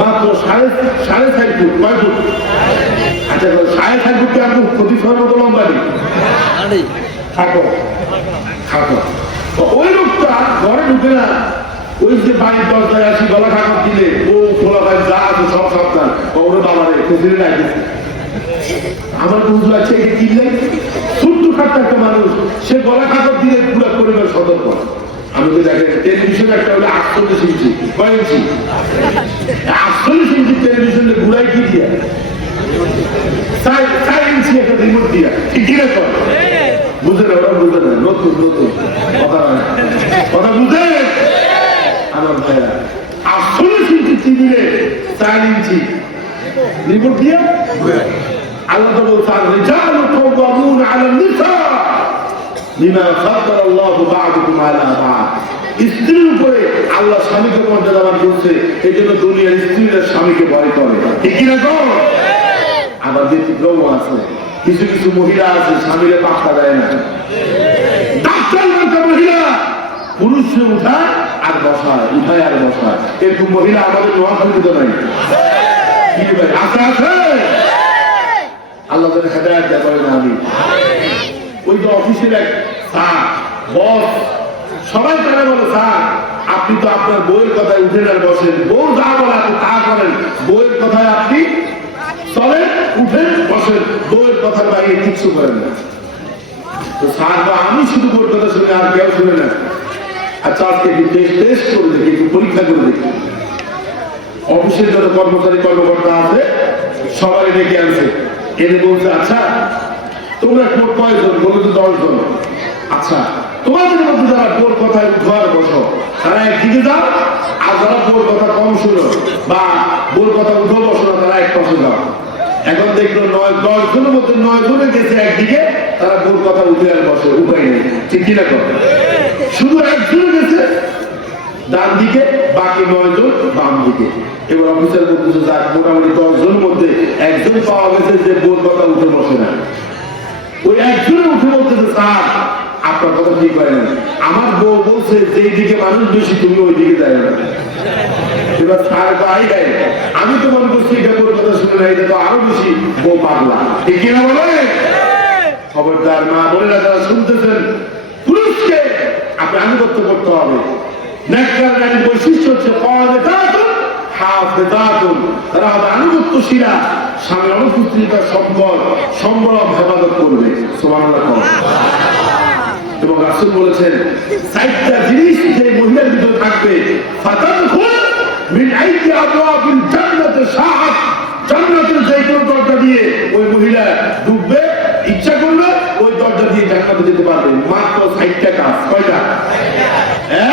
মাত্র সাড়ে 4.5 ফুট, 5 ফুট। আচ্ছা 4.5 ফুটকে আপনি ক্ষতি করার মতো লম্বা নেই, খাটো খাটো। তো ওই লোকটা ঘরে ঢুকে না, ওই যে বাড়ির দরজায় আসি গলা খাবার দিলে ও খোলা ভাই যা আছে সব সাবধান, ওরে বাবারে খুঁজে রাখে। আমার বুঝলো আছে কিনলে ছোট্ট খাট্টা একটা মানুষ, সে গলা খাবার দিলে পুরো পরিবার সতর্ক। আমি তো দেখেন টেলিভিশন একটা হলে 48 ইঞ্চি, কয় ইঞ্চি? 48 ইঞ্চি টেলিভিশনে ঘুরাই কি দিয়া 4 ইঞ্চি একটা রিমোট দিয়া, ঠিক কিনা কর? বুঝে না, ওরা বুঝে না, নতুন নতুন কথা বুঝে আমার ভাইয়া। 48 ইঞ্চি টিভিতে 4 ইঞ্চি রিমোট দিয়া আল্লাহ তো বলছেন রিজালু কাওয়ামুন আলা নিসা বিমা ফাদ্দালা আল্লাহু বা'দাকুম আলা বা'দ। স্ত্রীর উপরে আল্লাহ স্বামীকে মর্যাদা দান করছে, এই জন্য দুনিয়ার স্ত্রীরা স্বামীকে ভয় করে, ঠিক কিনা গো? আবার ব্যতিক্রম আছে, কিছু কিছু মহিলা আছে স্বামীরে পাত্তা দেয় না। ডাক্তার মহিলা পুরুষে উঠায় আর বসায়, উঠায় আর বসায়, এরকম মহিলা আমাদের নোয়াখালীতে নাই। কি ভাই আছে? আছে। আল্লাহ তাআলা হেদায়েত দান করেন। আমি ওই যে অফিসের এক স্যার, বস, সবাই তারা বলে স্যার আপনি তো আপনার বইয়ের কথায় উঠেন আর বসেন, বউ যা বলে আপনি তা করেন, বইয়ের কথায় আপনি চলেন, উঠেন, বসেন, বইয়ের কথার বাইরে কিছু করেন না। তো স্যার বা আমি শুধু বইয়ের কথা শুনে আর কেউ শুনে না। আচ্ছা আজকে একটু টেস্ট করে দেখি, একটু পরীক্ষা করে দেখি। অফিসের যত কর্মচারী কর্মকর্তা আছে সবাই ডেকে আনছে, এনে বলছে আচ্ছা তোমরা কোন কয়জন? বলে তো 10 জন। আচ্ছা তোমাদের মধ্যে যারা বোর কথায় উঠোয়ার বসো তারা একদিকে যাও, আর যারা বোর কথা কম শুনো বা বোর কথা উঠো বসো না তারা এক পাশে যাও। এখন দেখলো 10 জনের মধ্যে 9 জনে গেছে একদিকে, তারা বোর কথা উঠে আর বসে, উপায় নেই, ঠিক কিনা করে? শুধু একজনে গেছে ডান দিকে, বাকি 9 জন বাম দিকে। এবার অফিসার বলতেছে যাক মোটামুটি 10 জনের মধ্যে একজন পাওয়া গেছে যে বোর কথা উঠে বসে না। ওই একজনে উঠে বলতেছে স্যার আপনার কথা ঠিক হয় না, আমার বউ বলছে যেই দিকে মানুষ বেশি তুমি ওই দিকে যায় না। এবার স্যার গাই দেয়, আমি তো মনে করছি এটা বোর কথা শুনে না, এটা তো আরো বেশি বউ পাগলা, ঠিক কিনা বলে? খবরদার মা বোনেরা যারা শুনতেছেন, পুরুষকে আপনি আনুগত্য করতে হবে। নেককার নারীর বৈশিষ্ট্য হচ্ছে কাওয়ামিদাতুন হাফিজাতুন, তারা হবে আনুগত্যশীলা, স্বামীর অনুপস্থিতির সম্পদ সম্ভ্রম হেফাজত করবে। সুবহানাল্লাহ। এবং রাসূল বলেছেন 4টা জিনিস যে মহিলার ভিতর থাকবে, ফাতাদখুল মিন আইয়ি আবওয়াবিল জান্নাতি শাআত, জান্নাতের যে কোনো দরজা দিয়ে ওই মহিলা ঢুকবে, ইচ্ছা করলে ওই দরজা দিয়ে জান্নাতে যেতে পারবে। মাত্র 4টা কাজ। কয়টা?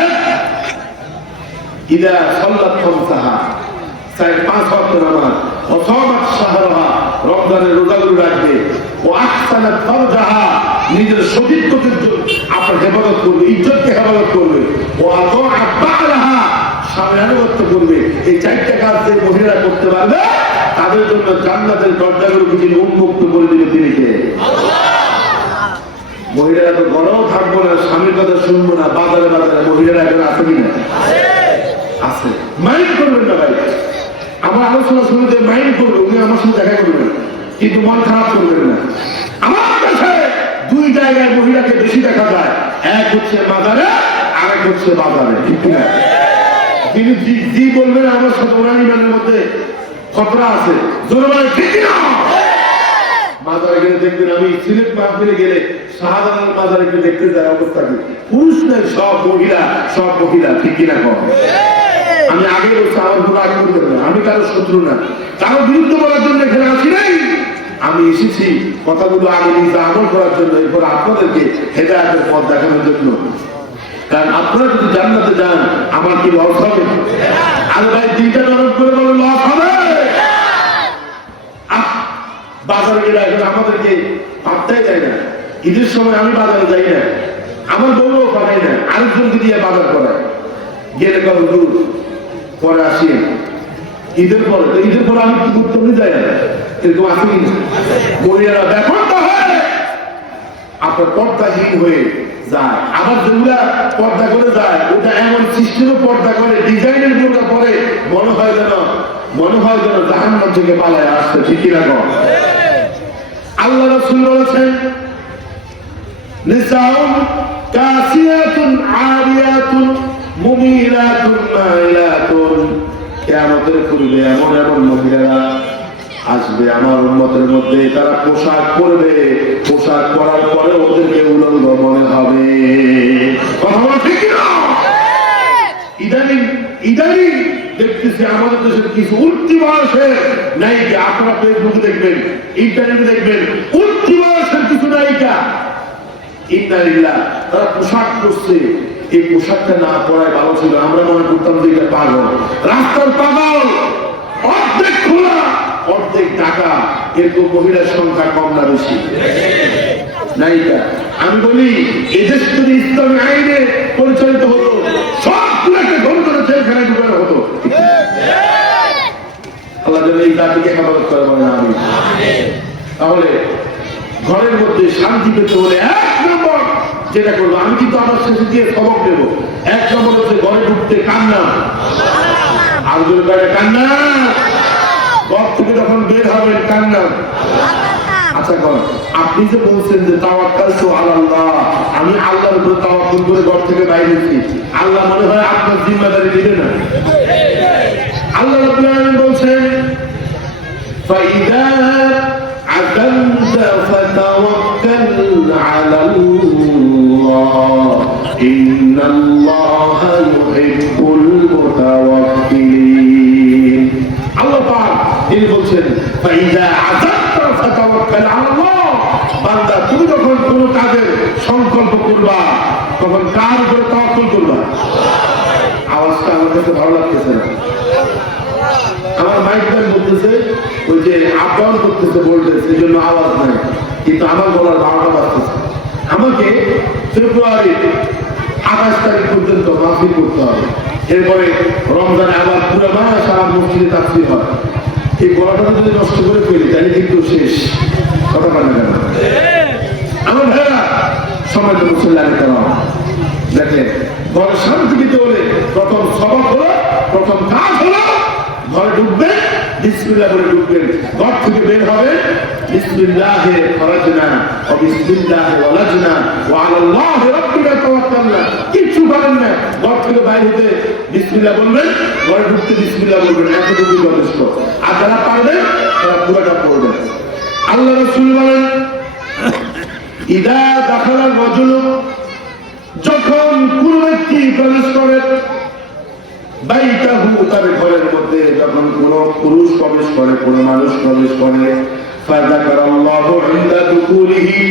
এক, ইদা সাল্লাত খামসাহা, 5 ওয়াক্ত নামাজ, ও সামাত শাহরাহা, রমজানের রোজাগুলো রাখবে, ও আহসানাত ফারজাহা, নিজের সতীত্বকে আপনার হেফাজত করবে, ইজ্জতকে হেফাজত করবে, ও আতাআত বা'লাহা, স্বামীর আনুগত্য করবে। এই 4টা কাজ যে মহিলারা করতে পারবে তাদের জন্য জান্নাতের দরজাগুলো তিনি উন্মুক্ত করে দিবে। তিনি কে? মহিলারা তো ঘরেও থাকবো না, স্বামীর কথা শুনবো না, বাজারে বাজারে মহিলারা এখন আছে কিনা? আছে। মাইন্ড করবেন না ভাই, আমার আলোচনা শুনতে মাইন্ড করবে, উনি আমার সঙ্গে দেখা করবেন, কিন্তু মন খারাপ করবেন না। আমার কাছে 2 জায়গায় মহিলাকে বেশি দেখা যায়, এক হচ্ছে বাজারে, আরেক হচ্ছে বাজারে, ঠিক কিনা? তিনি জি বলবেন আমার সাথে ওনার ইমানের মধ্যে খতরা আছে, জোরে বলেন ঠিক কিনা? বাজারে গেলে দেখবেন, আমি সিলেট মাহফিলে গেলে শাহজালাল বাজারে গিয়ে দেখতে যাই অবস্থা কি, পুরুষ নাই, সব মহিলা, ঠিক কিনা? কম আমি আগে বলছি, আমার পুরো আগে বলতে পারি, আমি কারো শত্রু না, কারো বিরুদ্ধে বলার জন্য এখানে আসি নাই। আমি এসেছি কথাগুলো আগে নিজে আমল করার জন্য, এরপর আপনাদেরকে হেদায়েতের পথ দেখানোর জন্য। কারণ আপনারা যদি জান্নাতে যান, আমার কি লস হবে? আর ভাই দিনটা নরম করে বলে লস হবে? বাজারে গেলে এখন আমাদেরকে পাত্তাই দেয় না। ঈদের সময় আমি বাজারে যাই না, আমার বউও পাঠাই না, আরেকজনকে দিয়ে বাজার করায়। গেলে কত দূর পরে আসি ঈদের পরে, তো ঈদের পরে আমি কি করতে যাই না, এরকম আসি কিনা? মহিলারা ব্যাপারটা হয় আপনার পর্দাহীন হয়ে যায়। আবার যেগুলা পর্দা করে যায়, ওটা এমন সিস্টেমে পর্দা করে, ডিজাইনের বোরকা পরে, মনে হয় যেন জাহান্নাম থেকে পালায় আসছে, ঠিক কিরকম? আল্লাহ রাসূল বলেছেন, নিসাউন কাসিয়াতুন আরিয়াতুন মুমিলাতুন মাইলাতুন। কিয়ামতের পূর্বে এমন মহিলারা আসবে আমার উম্মতের মধ্যে, তারা পোশাক পরবে, পোশাক পরার পরে ওদেরকে উলঙ্গ মনে হবে। কথা বলা ঠিক না? ইদানিং দেখতেছি আমাদের দেশের কিছু উঠতি বয়সের নায়িকা, আপনারা ফেসবুকে দেখবেন, ইন্টারনেটে দেখবেন, উঠতি বয়সের কিছু নায়িকা, ইন্নালিল্লাহ, তারা পোশাক পরছে। এই পোশাকটা না পরায় ভালো ছিল, আমরা মনে করতাম যে এটা পাগল, রাস্তার পাগল, অর্ধেক খোলা অর্ধেক ঢাকা। এরকম মহিলার সংখ্যা কম না বেশি? নায়িকা। আমি বলি, এদেশ যদি ইসলামী আইনে পরিচালিত হতো, সবগুলোকে ঘর করে জেলখানায় ঢুকানো হতো। আল্লাহ যেন এই জাতিকে হেফাজত করে বলেন আমিন। তাহলে ঘরের মধ্যে শান্তি পেতে হলে এক নম্বর যেটা করবো, আমি কিন্তু আমার শেষে দিয়ে সবক দেব, এক নম্বর হচ্ছে ঘরে ঢুকতে কান্না, আর জোরে করে কান্না, ঘর থেকে যখন বের হবেন কান্না। আচ্ছা কর, আপনি যে বলছেন যে তাওয়াক্কালতু আলাল্লাহ, আমি আল্লাহর উপর তাওয়াক্কুল করে ঘর থেকে বাইরে এসেছি, আল্লাহ মনে হয় আপনার জিম্মাদারি নেবে না? আল্লাহ রাব্বুল আলামিন বলছেন, ফাইদা আযামতা ফাতাওয়াক্কাল আলাল্লাহ ইন্নাল্লাহা ইউহিব্বুল মুতাওয়াক্কিলিন। আল্লাহ পাক তিনি বলছেন, ফাইদা আযামতা ফাতাওয়াক্কাল আলাল্লাহ, বান্দা তুমি যখন কোনো কাজের সংকল্প করবা, তখন কার উপরে তাওয়াক্কুল করবা? আওয়াজটা আমার কাছে ভালো লাগতেছে না, আমার মাইক ম্যান বলতেছে, ওই যে আপ-ডাউন করতেছে বলতেছে, সেই জন্য আওয়াজ নাই, কিন্তু আমার গলার 12টা বাজতেছে। আমাকে ফেব্রুয়ারি 28 তারিখ পর্যন্ত মাহফিল করতে হবে, এরপরে রমজানে আবার পুরো মাস আমার মসজিদে তাফসীর হয়। এই গলাটা যদি নষ্ট করে ফেলি তাহলে কিন্তু শেষ। কথা বলে না কেন আমার ভাইরা? সময় তো মুসল্লানে করা দেখেন, ঘরে শান্তি দিতে হলে প্রথম সবক হলো, প্রথম কাজ হলো, ঘরে ঢুকবেন বিসমিল্লাহ বলে ঢুকবেন, ঘর থেকে বের হবেন বিসমিল্লাহে খরাজনা ওয়া বিসমিল্লাহে ওয়ালাজনা ওয়া আলাল্লাহি রাব্বিনা তাওয়াক্কালনা। কিছু পারেন না, ঘর থেকে বাইরে হতে বিসমিল্লাহ বলবেন, ঘরে ঢুকতে বিসমিল্লাহ বলবেন, এতটুকু যথেষ্ট। আর যারা পারবেন তারা পুরোটা পড়বেন। আল্লাহ রাসূল বলেন, ইদা দাখালা রাজুলু, যখন কোন ব্যক্তি প্রবেশ করে, বাইতাহু, তার ঘরের মধ্যে যখন কোন পুরুষ প্রবেশ করে, কোন মানুষ প্রবেশ করে, ফাযাকারাল্লাহু ইনদা দুকুলিহি,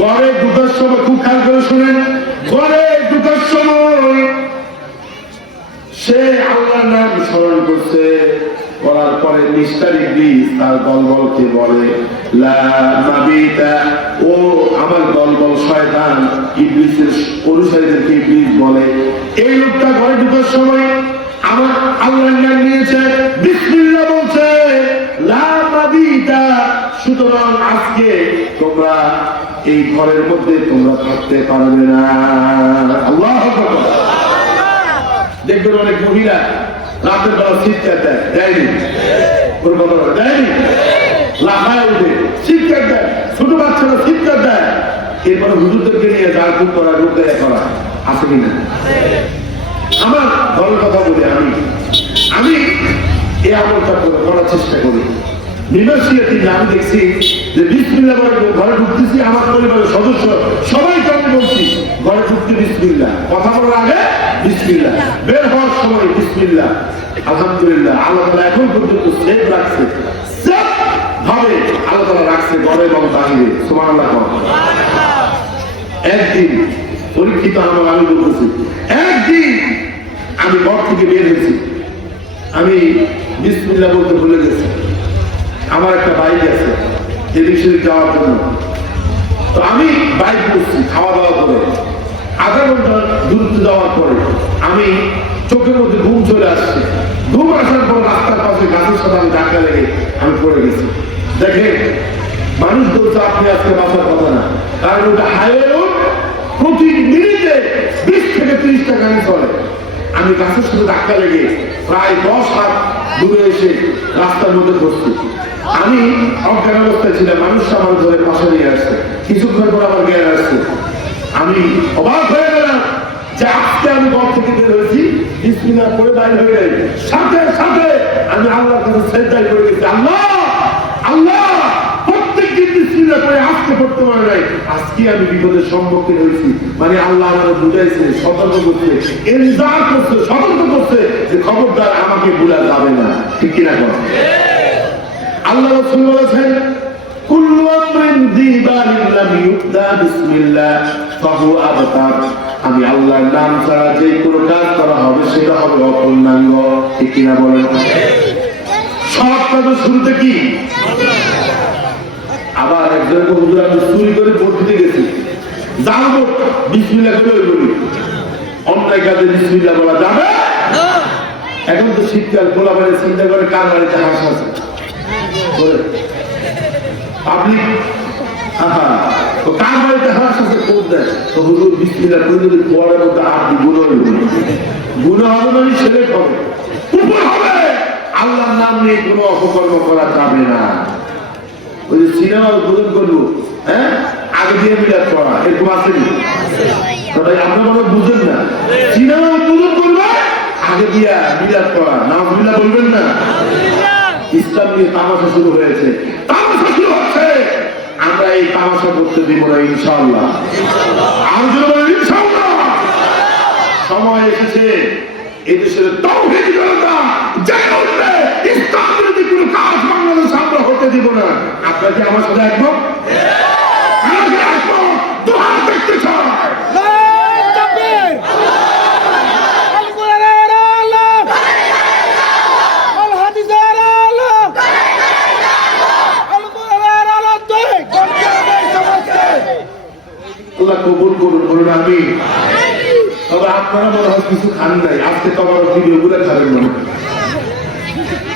ঘরে ঢোকার সময়, খুব খেয়াল করে শুনেন, ঘরে ঢোকার সময় সে আল্লাহর নাম স্মরণ করছে, করার পরে মিস্টার ইবলিস তার দলবলকে বলে, লা মাবিতা, ও আমার দলবল শয়তান, ইবলিসের অনুসারীদেরকে ইবলিস বলে, এই লোকটা ঘরে ঢোকার সময় আমার আল্লাহর নাম নিয়েছে, বিসমিল্লাহ বলছে, লা মাবিতা, সুতরাং আজকে তোমরা এই ঘরের মধ্যে তোমরা থাকতে পারবে না। আল্লাহু আকবার। দেখবেন অনেক মহিলা রাতের বেলা চিৎকার দেয়, দেয়নি? দেয়নি? লাফায় উঠে চিৎকার দেয়, ছোট বাচ্চারা চিৎকার দেয়, এরপরে হুজুরদেরকে নিয়ে জারকুট করা, রূপ দেয়া করা। আছে কিনা? আমার ঘরের কথা বলি, আমি এই আমলটা করার চেষ্টা করি। আমি দেখছি যে বিসমিল্লাহ বলে ঘরে ঢুকতেছি, আমার পরিবারের সদস্য সবাইকে আমি বলছি ঘরে ঢুকতে বিসমিল্লাহ, কথা বলার আগে বিসমিল্লাহ, বের হওয়ার সময় বিসমিল্লাহ। আলহামদুলিল্লাহ, আল্লাহ তাআলা এখন পর্যন্ত সেফ রাখছে, সেফ ভাবে আল্লাহ তাআলা রাখছে ঘরে এবং বাহিরে। সুবহানাল্লাহ। একদিন পরীক্ষিত আমার, আমি বলতেছি একদিন আমি ঘর থেকে বের হয়েছি, আমি বিসমিল্লাহ বলতে ভুলে গেছি। আমার একটা বাইক আছে এদিক সেদিক যাওয়ার জন্য, তো আমি বাইক করছি খাওয়া দাওয়া করে, আধা ঘন্টা দূরত্ব যাওয়ার পরে আমি চোখের মধ্যে ঘুম চলে আসছে। ঘুম আসার পর রাস্তার পাশে গাছের সাথে আমি ধাক্কা লেগে আমি পড়ে গেছি। দেখেন, মানুষ বলছে আপনি আজকে বাঁচার কথা না, কারণ ওটা হাইওয়ে রোড, প্রতি মিনিটে 20 থেকে 30টা গাড়ি চলে। আমি গাছের সাথে ধাক্কা লেগে প্রায় 10 হাত দূরে এসে রাস্তার মধ্যে বসছি। আমি অজ্ঞান অবস্থায় ছিলাম, মানুষ আমার ধরে পাশে নিয়ে আসছে, কিছুক্ষণ পর আমার জ্ঞান আসছে। আমি অবাক হয়ে গেলাম যে আজকে আমি ঘর থেকে বের হয়েছি, বিসমিল্লাহ করে বাইরে হয়ে গেছি, সাথে সাথে আমি আল্লাহর কাছে সেজদায় করে গেছি। আল্লাহ আল্লাহ, প্রত্যেকদিন বিসমিল্লাহ করে আজকে পড়তে পারে নাই, আজকে আমি বিপদের সম্মুখীন হয়েছি। মানে আল্লাহ আমাকে বুঝাইছে, সতর্ক করছে, ইনজার করছে, সতর্ক করছে যে খবরদার আমাকে ভুলা যাবে না। ঠিক কিনা কথা? আল্লাহ রাসূল বলেছেন, কুল্লু আমরিন যিবালিন লাম ইউবদা বিসমিল্লাহ ফাহুয়া আবতার। আমি আল্লাহর নাম ছাড়া যে কোনো কাজ করা হবে সেটা হবে অপূর্ণাঙ্গ। ঠিক কিনা বলেন? সব কাজের শুরুতে কি? আবার একজন হুজুর, আমি চুরি করে ভোট দিতে গেছি, যাবো বিসমিল্লাহ করে বলি, অন্যায় কাজে বিসমিল্লাহ বলা যাবে না। এখন তো শীতকাল, খোলা বাড়ি চিন্তা করে কার বাড়িতে হাঁস আছে পাবলিক, তো কার বাড়িতে হাঁস আছে কোন দেয়, তো হুজুর বিসমিল্লাহ করে যদি পরের মধ্যে আপনি গুণ হবে, গুণ হবে মানে ছেলে হবে, উপর হবে। আল্লাহর নাম নিয়ে কোনো অপকর্ম করা যাবে না। ওই যে সিনেমা উদ্বোধন করবো, হ্যাঁ, আগে দিয়ে মিলাদ করা, এরকম আসেনি? আপনার মনে বুঝেন না, সিনেমা উদ্বোধন করবে আগে দিয়া মিলাদ করা, নাম মিলাদ বলবেন না। ইসলাম নিয়ে তামাশা শুরু হয়েছে, তামাশা শুরু হচ্ছে, আমরা এই তামাশা করতে দিব না ইনশাআল্লাহ। ইনশাআল্লাহ সময় এসেছে এদেশের তাওহীদ জনতা জেগে উঠবে, ইসলাম বিরোধী কোনো কাজ বাংলাদেশে আমরা হতে দিব না। আপনারা কি আমার সাথে একমত? আমরা একমত, দোয়া দেখতে চাই। আল্লাহ কবুল করুন, বলুন আমিন। তবে আপনারা মনে হয় কিছু খান নাই, আজকে তো আমার ভিডিও গুলো খাবেন মনে হয়,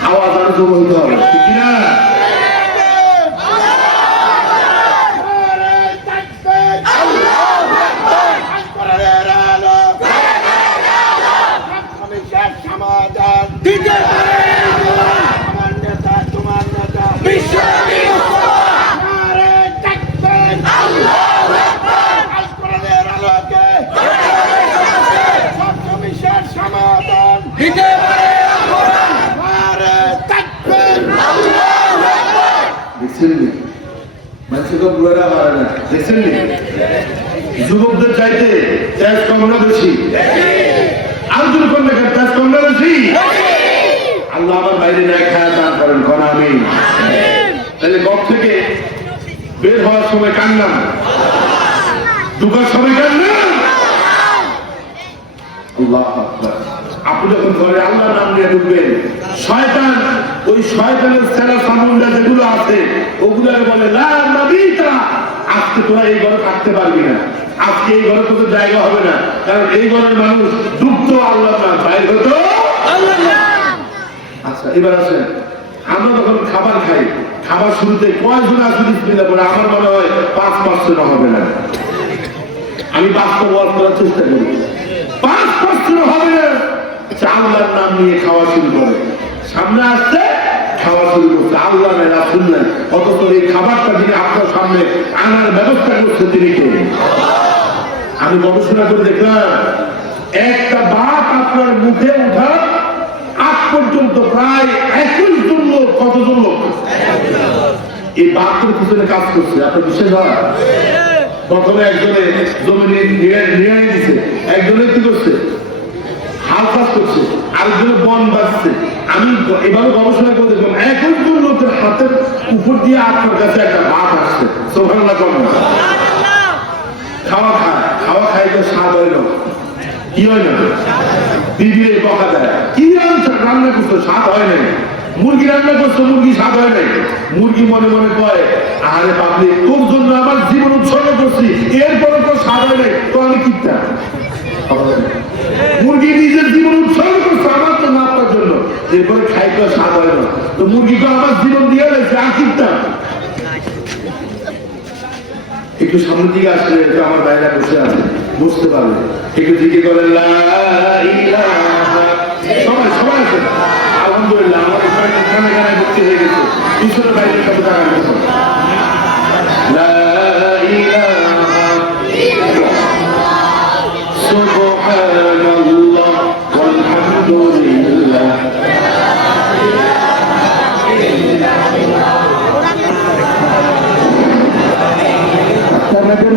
আওয়াজ আরো জোর হইতে হবে, ঠিক না? যুবকদের চাইতে তেজ কম না বেশি? আলোচনা করুন, তেজ কম না বেশি? আল্লাহ আমার বাইরে নাই খায়া দান করেন, কোন আমি তাহলে ঘর থেকে বের হওয়ার সময় কান্নাম, ঢুকার সময় কান্নাম। আল্লাহ আকবার। আপনি যখন ঘরে আল্লাহর নাম নিয়ে ঢুকবেন, শয়তান ওই শয়তানের সেরা সামুন্ডা যেগুলো আছে ওগুলো বলে লা নাবিতা, আজকে তোরা এই ঘরে থাকতে পারবি না, আজকে এই ঘরে তোদের জায়গা হবে না, কারণ এই ঘরের মানুষ ঢুকতো আল্লাহর নাম, বাইরে হতো আল্লাহর নাম। আচ্ছা এবার আসেন, আমরা যখন খাবার খাই, খাবার শুরুতে কয়জন আসলে বিসমিল্লাহ পড়ে? আমার মনে হয় 5% হবে না। আমি বাস্তব ওয়াজ করার চেষ্টা করি, 5% হবে না। আল্লাহর নাম নিয়ে খাওয়া শুরু করে, সামনে আসছে খাওয়া শুরু করছে, আল্লাহ নাই রাসূল নাই, অথচ এই খাবারটা যিনি আপনার সামনে আনার ব্যবস্থা করছে তিনি কে? আমি গবেষণা করে দেখলাম একটা বাপ আপনার মুখে ওঠা আগ পর্যন্ত প্রায় 21 জন লোক, কতজন লোক এই বাপের পিছনে কাজ করছে। আপনার বিশ্বাস হয়? প্রথমে একজনে জমি নিয়ে দিচ্ছে, একজনে কি করছে হাল চাষ করছে, আরেকজনে বন বাঁচছে। আমি এভাবে গবেষণা করে দেখলাম 21 জন লোকের হাতের উপর দিয়ে আপনার কাছে একটা বাপ আসছে। সুবহানাল্লাহ কম না? খাওয়া খাই তো স্বাদ হয় না, কি হয় না? বিবিরে বকা দেয়, কি রান্না করছো স্বাদ হয় নাই। মুরগি রান্না করছো, মুরগি স্বাদ হয় নাই। মুরগি মনে মনে কয়, আরে বাপরে তোর জন্য আমার জীবন উৎসর্গ করছি, এরপরে তো স্বাদ হয় নাই, তো আমি কিনতাম। মুরগি নিজের জীবন উৎসর্গ করছে আমার তো নাপার জন্য, এরপরে খাই তো স্বাদ হয় না, তো মুরগিকে আমার জীবন দিয়ে গেছে, আর কিনতাম। একটু সামনের দিকে আসলে আমার বাইরে বসে আছে, বুঝতে পারবে। একটু দিকে করেন সবাই সবাই আছে। আলহামদুলিল্লাহ আমার এখানে গানে ভর্তি হয়ে গেছে, পিছনে বাইরে কাছে টাকা গেছে।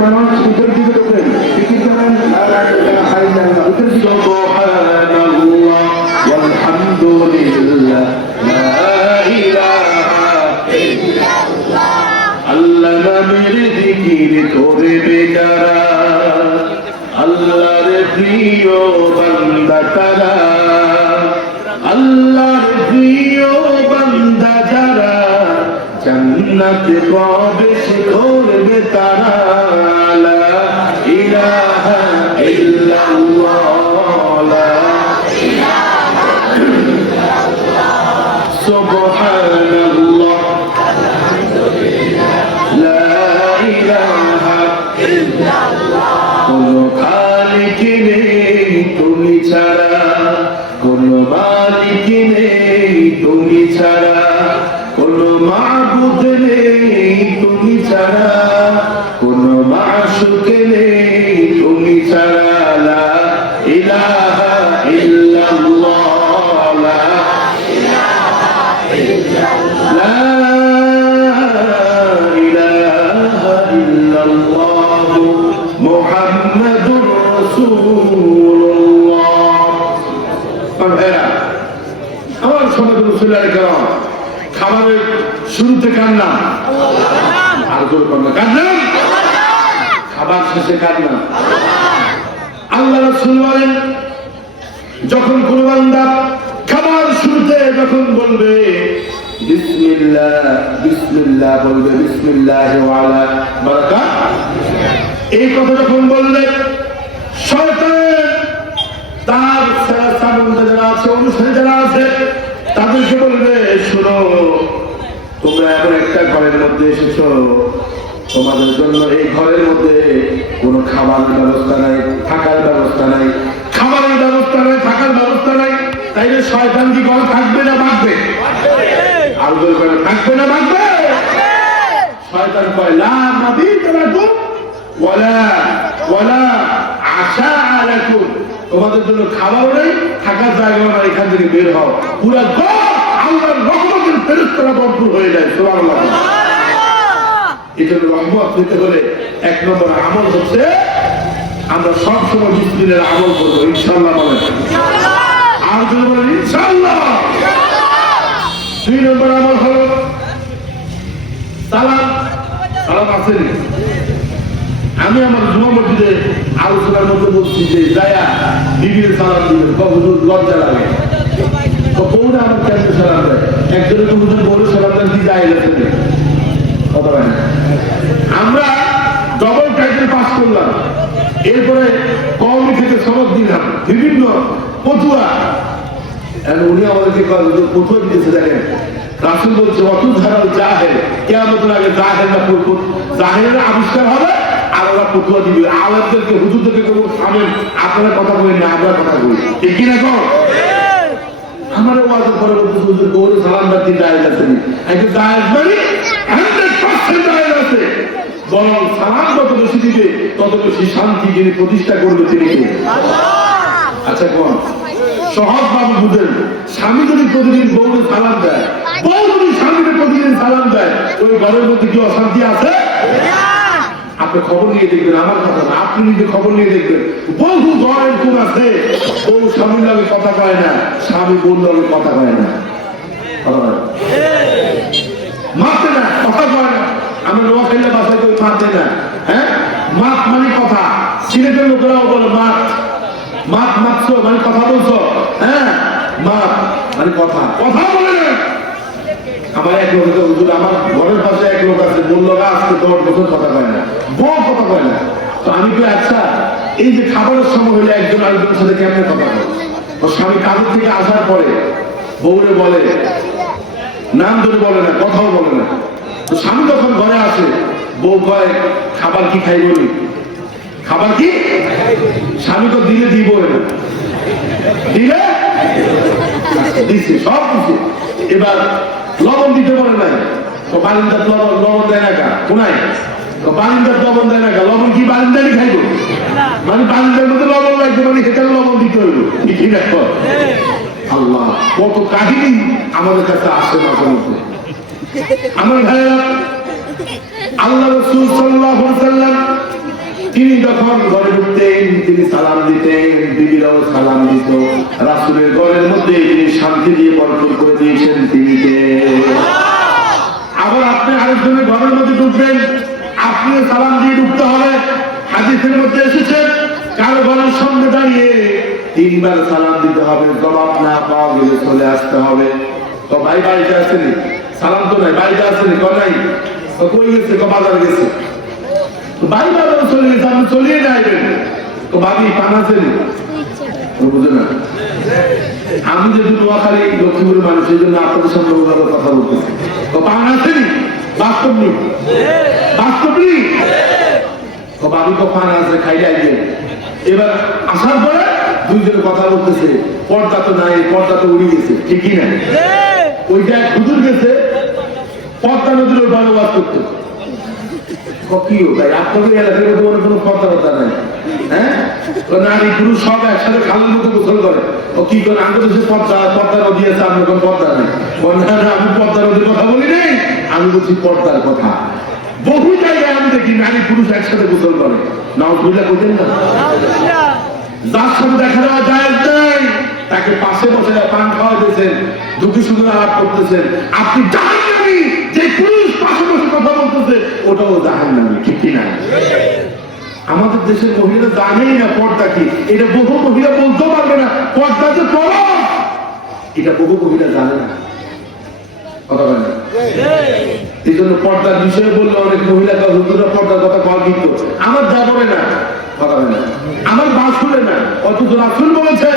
মানুষ উত্তর দিকে ঢোকেন, টিকিট করেন আর উত্তর দিকে আল্লাহ নামের জিকির করে বেচারা, আল্লাহর প্রিয় বান্দা তারা, আল্লাহর প্রিয় বান্দা যারা জান্নাতে প্রবেশ করবে তারা। লা ইলাহা ইল্লাল্লাহ, লা ইলাহা ইল্লাল্লাহ, সুবহানাল্লাহ, লা ইলাহা ইল্লাল্লাহ। কোন খালিক নেই তুমি ছাড়া, কোন মালিক নেই তুমি ছাড়া, কোন মাবুদ নেই তুমি ছাড়া, কোন মাশুক নেই তুমি ছাড়া। লা ইলাহা ইল্লাল্লাহ, লা ইলাহা ইল্লাল্লাহ, লা ইলাহা ইল্লাল্লাহ মুহাম্মাদুর রাসূলুল্লাহ। আমার সমাজ রাসূলুল্লাহ কারাম খাবারের শুরুতে কার নাম? আর জোর করো, কার নাম? খাবার শেষে কার নাম? আল্লাহ রাসূল বলেন, যখন কোন বান্দা খাবার শুরুতে যখন বলবে বিসমিল্লাহ, বিসমিল্লাহ বলবে, বিসমিল্লাহ ওয়া আলা বারাকাত, এই কথা যখন বলবে শয়তান তার সামনে যারা আছে, অনুসারী যারা আছে, তাদেরকে বলবে শোনো, তোমরা এখন একটা ঘরের মধ্যে এসেছো, তোমাদের জন্য এই ঘরের মধ্যে কোনো খাবারের ব্যবস্থা নাই, থাকার ব্যবস্থা নাই, খাবারের ব্যবস্থা নাই, থাকার ব্যবস্থা নাই। তাইলে শয়তান কি ঘরে থাকবে না ভাগবে? আর ঘরে থাকবে না ভাগবে? শয়তান কয় লা মাবিত লাকুম ওয়ালা ওয়ালা আশা আলাকুম, তোমাদের জন্য খাবার নেই, থাকার জায়গাও নাই, এখান থেকে বের হও। পুরা আল্লাহর রহমতের ফেরেশতারা ভরপুর হয়ে যায়। সুবহানাল্লাহ। এজন্য রহমত পেতে হলে 1 নম্বর আমল হচ্ছে আমরা সব সময় বিসমিল্লাহ আমল করব, ইনশাআল্লাহ বলেন ইনশাআল্লাহ। আর যদি বলেন ইনশাআল্লাহ। 2 নম্বর আমল হলো সালাম। সালাম আছে। আমি আমার জুমা মসজিদে আলোচনার মধ্যে বলছি যে যায়া বিবির সালাম দিবেন, হুজুর লজ্জা লাগে, তো বউরা আমার কেন সালাম দেয়? একজনের তো হুজুর বউরে সালাম দেন কি যায় গেছে। আমরা ডবল টাইটেল পাস করলাম, এরপরে কওমি থেকে সনদ দিলাম, বিভিন্ন পটুয়া, উনি আমাদেরকে পটুয়া দিতেছে। দেখেন রাসূল বলছে অত ধারাল জাহেল, কিয়ামতের আগে জাহেল না জাহেলের আবিষ্কার হবে, আর ওরা পটুয়া দিবে। আলেমদেরকে হুজুরদেরকে কেবল থামেন, আপনারা কথা বলেন না, আমরা কথা বলি, ঠিক কিনা কর? আমার ওয়াজের পরে হুজুর গৌরে সালাম রাখতে জায়েজ আছে, একটু জায়েজ মানে 100% জায়েজ আছে, বরং সালাম যত বেশি দিবে তত বেশি শান্তি যিনি প্রতিষ্ঠা করবে তিনি কে? আচ্ছা কোন সহজ ভাবে বুঝেন, স্বামী যদি প্রতিদিন বউকে সালাম দেয়, বউ যদি স্বামীকে প্রতিদিন সালাম দেয়, ওই ঘরের মধ্যে কি অশান্তি আছে? আপনি খবর নিয়ে দেখবেন, আমার কথা না, আপনি নিজে খবর নিয়ে দেখবেন, বহু ঘর এরকম আছে বউ স্বামীর লগে কথা কয় না, স্বামী বউর লগে কথা কয় না, মারতে না, কথা কয় না। আমি নোয়াখালী বাসায় কেউ মারতে না। হ্যাঁ, মাত মানে কথা। সিলেটের লোকেরাও বলে মাত, মাত মাতছো মানে কথা বলছো। হ্যাঁ, মাত মানে কথা, কথা বলে না। আমার এক লোক আমার ঘরের পাশে এক লোক আছে, বললোরা আজকে 10 বছর কথা কয় না, বউ কথা কয় না। তো আমি তো আচ্ছা, এই যে খাবারের সময় হলে একজন আরেকজনের সাথে কেমনে কথা বলে? ওর স্বামী কাজের থেকে আসার পরে বউরে বলে, নাম ধরে বলে না, কথাও বলে না। তো স্বামী যখন ঘরে আসে, বউ কয় খাবার কি খাই বলি, খাবার কি? স্বামী তো দিলে দিব না, দিলে দিচ্ছে সব কিছু। এবার লবণ দিতে পারে নাই, তো বারিন্দার লবণ দেয় না কা কোনায়, তো বারিন্দার লবণ দেয় না কা, লবণ কি বারিন্দারই খাইব? মানে বারিন্দার মধ্যে লবণ লাগবে, মানে সেখানে লবণ দিতে হইব। কি দেখো আল্লাহ, কত কাহিনী আমাদের কাছে আসে মাঝে মধ্যে। আমার ভাইয়েরা, আল্লাহ রাসূল সাল্লাল্লাহু আলাইহি ওয়াসাল্লাম তিনি যখন ঘরে ঢুকতেন তিনি সালাম দিতেন, বিবিরাও সালাম দিত। রাসূলের ঘরের মধ্যে তিনি শান্তি দিয়ে বরকত করে দিয়েছেন তিনি কে? আবার আপনি আরেকজনের ঘরের মধ্যে ঢুকবেন, আপনিও সালাম দিয়ে ঢুকতে হবে। হাদিসের মধ্যে এসেছে কারো ঘরের সামনে দাঁড়িয়ে 3 বার সালাম দিতে হবে, জবাব না পাওয়া গেলে চলে আসতে হবে। তো ভাই বাড়িতে আসেনি, সালাম তো নাই, বাড়িতে আসেনি, নাই, তো কই গেছে? তো বাজারে গেছে। বাড়ি বাজারে চলে গেছে, আপনি চলিয়ে যাইবেন। তো ভাবি পান আছেনি, বুঝে না। আমি যেহেতু নোয়াখালী লক্ষ্মীপুরের মানুষ, এই জন্য আপনাদের সামনে ওভাবে কথা বলতেছি। তো পান আছেনি, বাস্তব নেই, বাস্তব নেই। তো ভাবি তো পান আছে, খাইলে আইবেন। এবার আসার পরে দুইজনে কথা বলতেছে, পর্দা তো নাই, পর্দা তো উড়ে গেছে, ঠিকই না? ওইটা এক হুজুর গেছে পর্দা নদীর ওই ভালো বাস করতে। কিও ভাই, আপনাদের এলাকায় তোমার কোনো কথাবার্তা নাই? হ্যাঁ, নারী পুরুষ সব একসাথে খালের মতো গোসল করে। ও কি করে? আমাদের দেশে পর্দা নদী আছে, আপনার কোনো পর্দা নাই। আমি পর্দা নদীর কথা বলি নাই, আমি বলছি পর্দার কথা। বহু জায়গায় আমি দেখি নারী পুরুষ একসাথে গোসল করে। নাও বুঝলে বোঝেন না, যার সাথে দেখা দেওয়া যায় নাই তাকে পাশে বসে পান খাওয়া দিয়েছেন, দুটি সুন্দর আলাপ করতেছেন। আপনি জাহান্নামী, যে পুরুষ পাশে বসে কথা বলতেছে ওটাও জাহান্নামী, ঠিক কিনা? আমাদের দেশের মহিলা জানেই না পর্দা কি। এটা বহু মহিলা বলতেও পারবে না পর্দা যে ফরজ, এটা বহু মহিলা জানে না। কথা বলেন, এই জন্য পর্দার বিষয়ে বললে অনেক মহিলা হুজুরা পর্দার কথা কল কিন্তু আমার যা বলে না, কথা বলে না, আমার বাস শুনে না। অথচ রাসূল বলেছে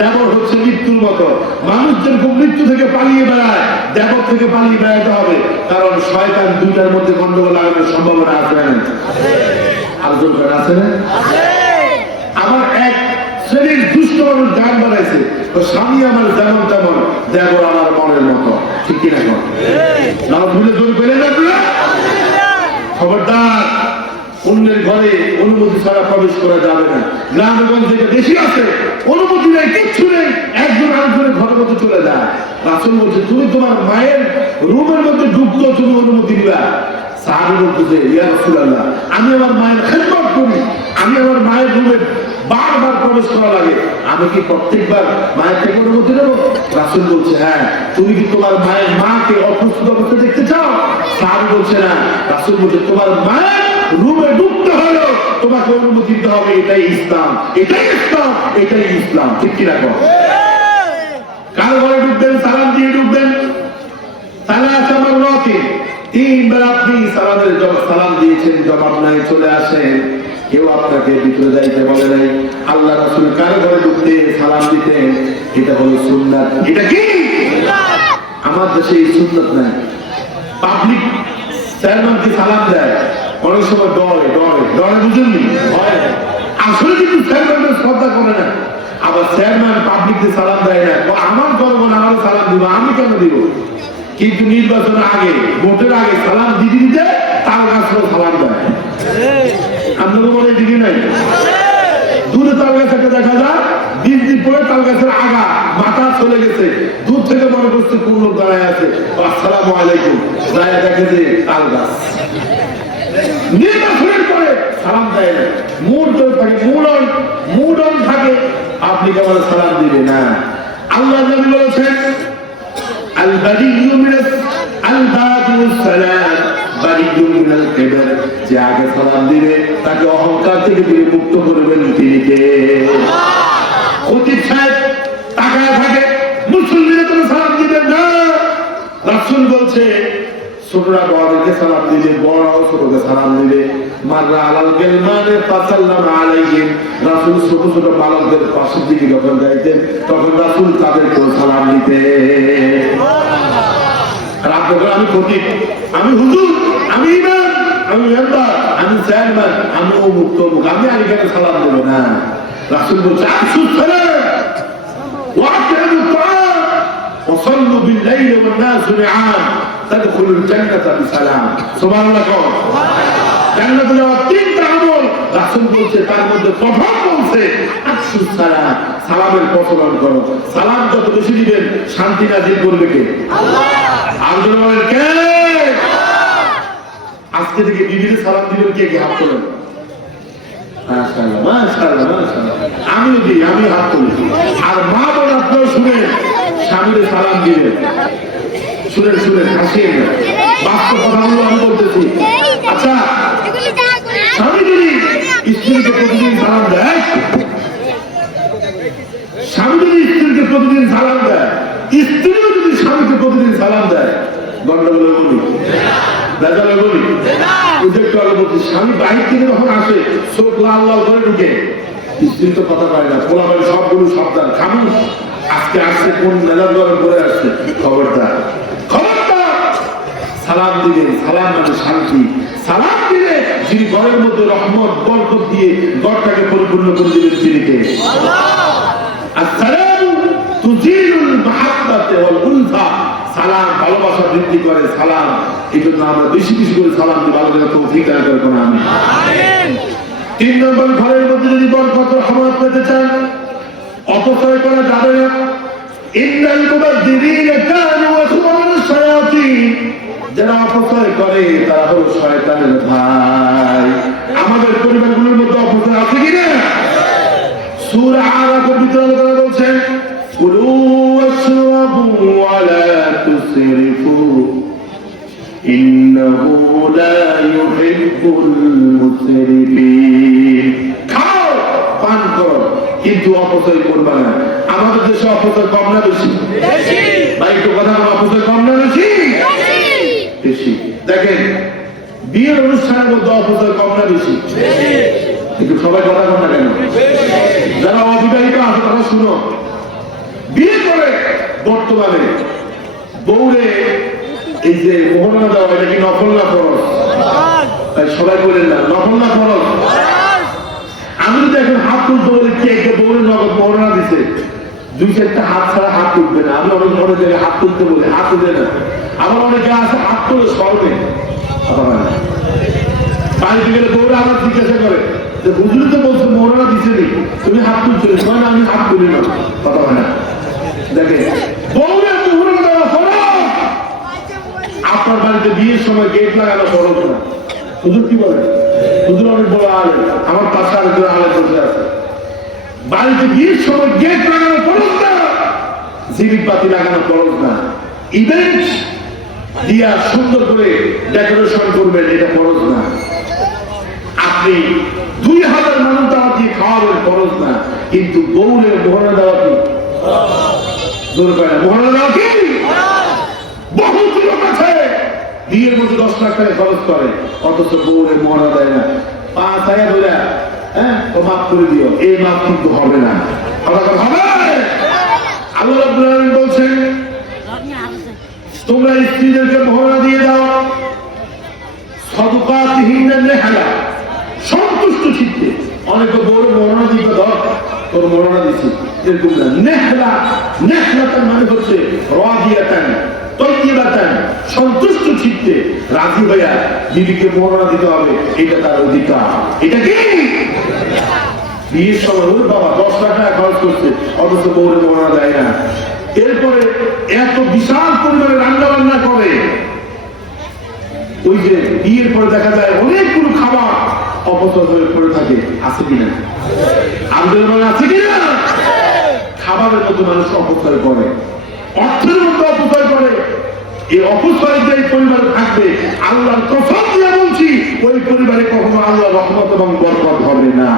দেবর হচ্ছে মৃত্যুর মতো। মানুষ যেরকম মৃত্যু থেকে পালিয়ে বেড়ায়, দেবর থেকে পালিয়ে বেড়াতে হবে। কারণ শয়তান দুইটার মধ্যে গন্ডগোল লাগানোর সম্ভাবনা আছে না? আলোচনা করা আছে না? আমার এক শ্রেণীর দুষ্ট মানুষ গান বানাইছে, স্বামী আমার যেমন তেমন, দেবর আমার মনের মতো, ঠিক কিনা? না ভুলে দূর পেলে না? খবরদার, অন্যের ঘরে অনুমতি ছাড়া প্রবেশ করা যাবে না। গ্রামগঞ্জ যেটা বেশি আছে, অনুমতি নেই, কিচ্ছু নেই, একজন আরেকজনের ঘরের মধ্যে চলে যায়। রাসূল বলছে তুমি তোমার মায়ের রুমের মধ্যে ঢুকতো, তুমি অনুমতি দিবা? সাহাবী বলতেছে ইয়া রাসূলুল্লাহ, আমি আমার মায়ের খেদমত করি, আমি আমার মায়ের রুমে বারবার প্রবেশ করা লাগে, আমি কি প্রত্যেকবার মায়ের থেকে অনুমতি নেব? রাসূল বলছে হ্যাঁ। তুমি কি তোমার মায়ের মাকে অসুস্থ অবস্থা দেখতে চাও? সাহাবী বলছে না। রাসূল বলছে তোমার মায়ের রুমে ঢুকতে হলো তোমাকে অনুমতি দিতে হবে, এটাই ইসলাম, এটাই ইসলাম, এটাই ইসলাম, ঠিক কিনা? কার ঘরে ঢুকবেন? সালাম দিয়ে ঢুকবেন। সালাম রকে 3 বার আপনি সালাম দিয়েছেন, জবাব নাই, চলে আসেন। কেউ আপনাকে ভিতরে যাইতে বলে নাই। আল্লাহ রাসূল কার ঘরে ঢুকতে সালাম দিতেন, এটা হলো সুন্নাত। এটা কি? আমার দেশে এই সুন্নাত নাই। পাবলিক চেয়ারম্যানকে সালাম দেয়, অনেক সময় ডরে ডরে ডরে, বুঝেননি? ভয়। আসলে কিন্তু চেয়ারম্যানকে শ্রদ্ধা করে না। আবার চেয়ারম্যান পাবলিককে সালাম দেয় না, আমার জনগণ আমারও সালাম দিব, আমি কেন দিব? কিন্তু নির্বাচনের আগে, ভোটের আগে সালাম দিতে দিতে তাল গাছও সালাম দেয়। আপনাদের মনে দিকে নাই? দূরে তাল গাছ একটা দেখা যায়, দিন পরে তাল গাছের আগা মাথা চলে গেছে, দূর থেকে মনে করছে কোন লোক দাঁড়ায় আছে, আসসালামু আলাইকুম, দাঁড়ায় দেখে যে তাল গাছ। নির্বাচনের পরে সালাম দেয় না, মুড থাকে, মুড অন থাকে, আপনি কেমন সালাম দিবে না। আল্লাহ নবী বলেছেন আল বাদিয়্যু মিনাস আল বাদিয়্যুস সালাম বাদিয়্যুন মিনাল কিবর, যে আগে সালাম দিবে তাকে অহংকার থেকে তিনি মুক্ত করবেন তিনি কে? খতিব সাহেব তাকায় থাকে, মুসলিমরা কোনো সালাম দিবেন না। রাসূল বলছে ছোটরা বড়দেরকে সালাম দিবে, বড়রাও ছোটকে সালাম দিবে। মাররা আলাল গিলমানে ফাসাল্লামা আলাইহিম, রাসূল ছোট ছোট বালকদের পাশের দিকে যখন যাইতেন তখন রাসূল তাদেরকেও সালাম দিতেন। আমি খতিব, আমি হুজুর, আমি ইমাম, আমি মেম্বার, আমি চেয়ারম্যান, আমি অমুক তমুক, আমি আলিকাকে সালাম দেব না। রাসূল বলছে আফসুস সালাম ওয়াকিমুত তাআম ওয়াসাল্লু বিল লাইলি ওয়ান নাসু নিআম তাদখুলুল জান্নাতা বিসালাম। সুবহানাল্লাহ। জান্নাতে যাওয়ার তিনটা আমল রাসূল বলছে, তার মধ্যে প্রথম বলছে আফসুস সালাম, সালামের প্রচলন করো। সালাম যত বেশি দিবেন শান্তি নাযিল করবে কে? আল্লাহ। আর বলেন কে? আজকে থেকে বিবিকে সালাম দিবেন কে কে? হাত তোলেন। মাশাআল্লাহ মাশাআল্লাহ মাশাআল্লাহ, আমিও দিই, আমি হাত তুলি। আর মা বোন আপনারা শুনেন, স্বামীরে সালাম দিবেন, শুনেন শুনেন, হাসিয়েন না, বাস্তব কথাগুলো আমি বলতেছি। আচ্ছা, স্বামী যদি স্ত্রীকে প্রতিদিন সালাম দেয়, স্বামী যদি স্ত্রীকে প্রতিদিন সালাম দেয়, স্ত্রীও যদি স্বামীকে প্রতিদিন সালাম দেয়, গন্ডগোল বলি বেজালে বলি একটু আগে বলছি, স্বামী বাহির থেকে যখন আসে চোখ লাল লাল করে ঢুকে, স্ত্রী তো কথা পায় না, পোলা পায় সবগুলো সাবধান, খামু আজকে আসছে কোন মেজাজ গরম করে আসছে, খবরদার খবরদার। সালাম দিবেন, সালাম মানে শান্তি। সালাম দিলে যিনি ঘরের মধ্যে রহমত বরকত দিয়ে ঘরটাকে পরিপূর্ণ করে দিবেন তিনি কে? আসসালামু তুজিলুল মাহাব্বাতা ওয়াল উলফা, সালাম ভালোবাসা বৃদ্ধি করে। সালাম এই জন্য আমরা বেশি বেশি করে সালাম দিই, ভালো করে তৌফিক দান করে কোন আমিন। 3 নম্বর, ঘরের মধ্যে যদি বরকত রহমত পেতে চান অপচয় করা যাবে না। ইন্নাল মুবাযযিরিনা কানু ইখওয়ানাশ শায়াতিন, যারা অপচয় করে তারা হলো শয়তানের ভাই। আমাদের পরিবারগুলোর মধ্যে অপচয় আছে কিনা? সূরা আরাফের ভিতরে আল্লাহ বলছেন কুলু ওয়াশরাবু ওয়া লা তুসরিফু ইন্নাহু লা ইউহিব্বুল মুসরিফিন। খাও, পান করো, কিন্তু অপচয় করবে না। আমাদের দেশে অপচয় কম না বেশি? ভাই একটু কথা বলো, অপচয় কম না বেশি? বেশি। দেখেন বিয়ের অনুষ্ঠানের মধ্যে অপচয় কম না বেশি? কিন্তু সবাই কথা বল না কেন? যারা অবিবাহিত আছে তারা শুনো, বিয়ে করে বর্তমানে বউরে এই যে মোহনা দেওয়া, এটা কি নফল না ফরজ? সবাই বলেন না, নফল না ফরজ? আমি যদি এখন হাত তুলতে বলি কে বউরে নগদ মোহনা দিছে, 2-4টা হাত ছাড়া হাত তুলবে না। আমি অনেক মনে জায়গায় হাত তুলতে বলি, হাত তুলে না। আমার অনেকে আছে হাত তুলে সরবে, বাড়িতে গেলে বউরা আমার জিজ্ঞাসা করে যে হুজুর তো বলছো মোহনা দিছে নি, তুমি হাত তুলছো না? আমি হাত তুলি না, কথা হয় না। দেখে বউরা মোহনা দেওয়া ফরজ। আপনার বাড়িতে বিয়ের সময় গেট লাগানো ফরজ না। হুজুর কি বলে? হুজুর অনেক বড় আলেম, আমার পাশে আরেকজন আলেম বসে আছে। বাড়িতে বিয়ের সময় গেট লাগানো ফরজ না, জিলিপ বাতি লাগানো ফরজ না। ইভেন্ট দিয়া সুন্দর করে ডেকোরেশন করবেন, এটা ফরজ না। আপনি 2000 মানুষ দাওয়াত দিয়ে খাওয়াবেন, ফরজ না। কিন্তু বউরের মোহনা দেওয়া কি? মোহনা দেওয়া কি? বহুত লোক আছে বিয়ের মধ্যে 10 লাখ টাকা খরচ করে, অথচ বউরের মোহনা দেয় না। 5,000 ধরে ও মাফ করে দিও, এই মাফ কিন্তু হবে না। হবে? আল্লাহ রাব্বুল আলামিন বলছেন তোমরা স্ত্রীদেরকে মোহনা দিয়ে দাও, সাদকাতিহিন্না নিহলা, সন্তুষ্ট চিত্তে। অনেকে বড় মোহনা দিবে, ধর তোর মোহনা দিছি, এরকম না। নেহলা, নেহলাতান মানে হচ্ছে রাদিয়াতান, তৈবাতান, সন্তুষ্ট চিত্তে রাজি হইয়া বিবিকে মোহরা দিতে হবে, এটা তার অধিকার। এটা কি বিয়ের সময় ওই বাবা 10 টাকা খরচ করছে, অথচ বউরে মোহরা দেয় না। এরপরে এত বিশাল পরিমাণে রান্না বান্না করে, ওই যে বিয়ের পরে দেখা যায় অনেকগুলো খাবার অপচয় হয়ে পড়ে থাকে, আছে কিনা? আন্দোলন আছে কিনা? খাবারের মতো মানুষ অপচয় করে, অর্থের মতো অপচয় করে। এই অপচয় যে পরিবারে থাকবে, আল্লাহর কসম দিয়ে বলছি, ওই পরিবারে কখনো আল্লাহ রহমত এবং বরকত হবে না।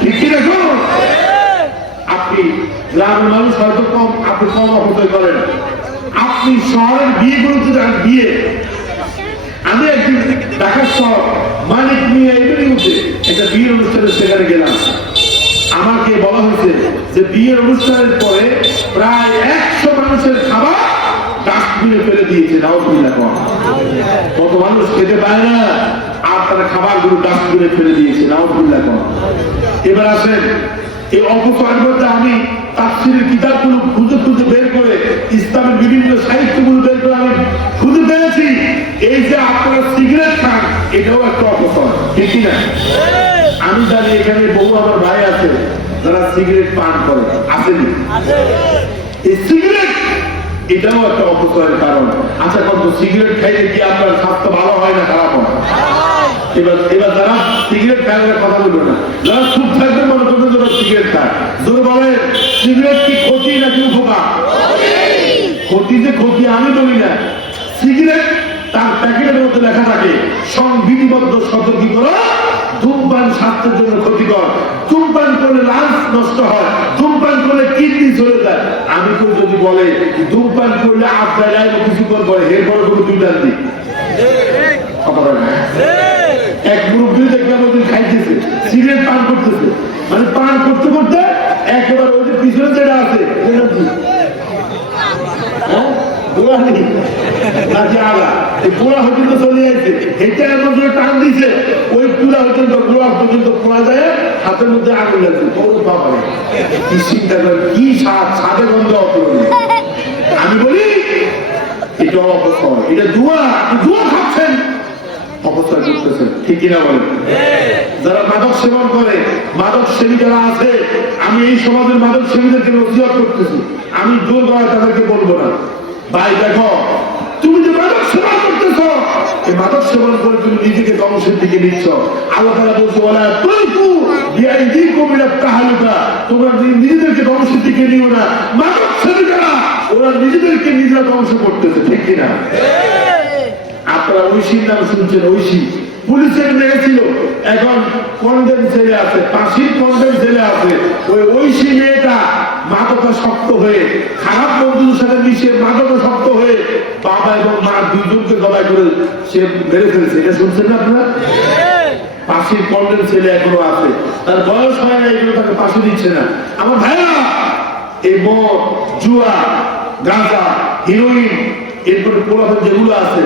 ঠিক কি দেখো? আপনি গ্রামের মানুষ হয়তো কম, আপনি কম অপচয় করেন। আপনি শহরের বিয়েগুলোতে যান, বিয়ে, আমি একদিন ঢাকা শহর মালিক নিয়ে এমনিতে একটা বিয়ের অনুষ্ঠানে সেখানে গেলাম। আমাকে বলা হয়েছে যে বিয়ের অনুষ্ঠানের পরে প্রায় 100 মানুষের খাবার ডাস্টবিনে ফেলে দিয়েছে। নাউজুবিল্লাহ, কত মানুষ খেতে পায় না আর তারা খাবারগুলো ডাস্টবিনে ফেলে দিয়েছে। নাউজুবিল্লাহ। এবার আসেন, এই অপচয়ের মধ্যে আমি তাফসীরের কিতাবগুলো খুঁজে খুঁজে বের করে, ইসলামের বিভিন্ন সাহিত্যগুলো বের করে আমি খুঁজে পেয়েছি, এই যে আপনারা সিগারেট খান, এটাও একটা অপচয়। ঠিক কিনা? আমি জানি এখানে বহু আমার ভাই আছে যারা সিগারেট পান করে, আসেনি? এই সিগারেট এটাও একটা অপচয়ের কারণ। আচ্ছা, কত সিগারেট খাইলে কি আপনার স্বাস্থ্য ভালো হয় না খারাপ হয়? এবার যারা সিগারেট খায় কথা বলবে না, যারা খুব থাকবে মনে করবে যারা সিগারেট খায়, যদি বলে সিগারেট কি ক্ষতি নাকি উপকার? ক্ষতি যে ক্ষতি আমি বলি না, সিগারেট তার প্যাকেটের মধ্যে লেখা থাকে সংবিধিবদ্ধ সতর্কীকরণ, ধূমপান স্বাস্থ্যের জন্য ক্ষতিকর, ধূমপান করলে লাংস নষ্ট হয়, ধূমপান করলে কিডনি চলে যায়। আমি তো যদি বলে ধূমপান করলে আপনার কিছু করবো, এরপরে কোনো দুইটার দিক কথা বলে না। এক মুরব্বী দেখলাম ওদের খাইতেছে, সিগারেট পান করতেছে, মানে পান করতে করতে একেবারে ওই যে পিছনে যেটা আছে টান দিছে, ওই পুরা পর্যন্ত গোড়া পর্যন্ত খোলা যায়, হাতের মধ্যে আগুন লাগছে। কি চিন্তা করে, কি স্বাদ, স্বাদে গন্ধ অপূরণীয়। আমি বলি এটা অপচয়, এটা দুয়া, দুয়া খাচ্ছেন, অপচয় করতেছেন। ঠিক কিনা বলেন? যারা মাদক সেবন করে, মাদক সেবী যারা আছে, আমি এই সমাজের মাদক সেবীদেরকে নসিহত করতেছি, আমি জোর করা তাদেরকে বলবো না, ভাই দেখো তুমি যে মাদক সেবন করতেছ, এই মাদক সেবন করে তুমি নিজেকে ধ্বংসের দিকে নিচ্ছ। আল্লাহ তাআলা বলছে ওয়ালা তুলকু বিআইদিকুম ইলা তাহলুকা, তোমরা নিজেদেরকে ধ্বংসের দিকে নিও না। মাদক সেবী যারা, ওরা নিজেদেরকে নিজেরা ধ্বংস করতেছে। ঠিক কিনা? আপনারা ঐশীর নাম শুনছেন, ঐশী পুলিশের মেয়ে ছিল, এখন কন্ডেম ছেলে আছে, ফাঁসির কন্ডেম ছেলে আছে। ওই ঐশী মেয়েটা মাদকাসক্ত হয়ে, খারাপ বন্ধুদের সাথে মিশে মাদকাসক্ত হয়ে বাবা এবং মা দুইজনকে গলায় করে সে মেরে ফেলেছে। এটা শুনছেন না আপনারা? ফাঁসির কন্ডেম ছেলে এখনো আছে, তার বয়স হয় না, এগুলো তাকে ফাঁসি দিচ্ছে না। আমার ভাইরা, এই মদ, জুয়া, গাঁজা, হিরোইন, এরপরে পোলাপন যেগুলো আছে,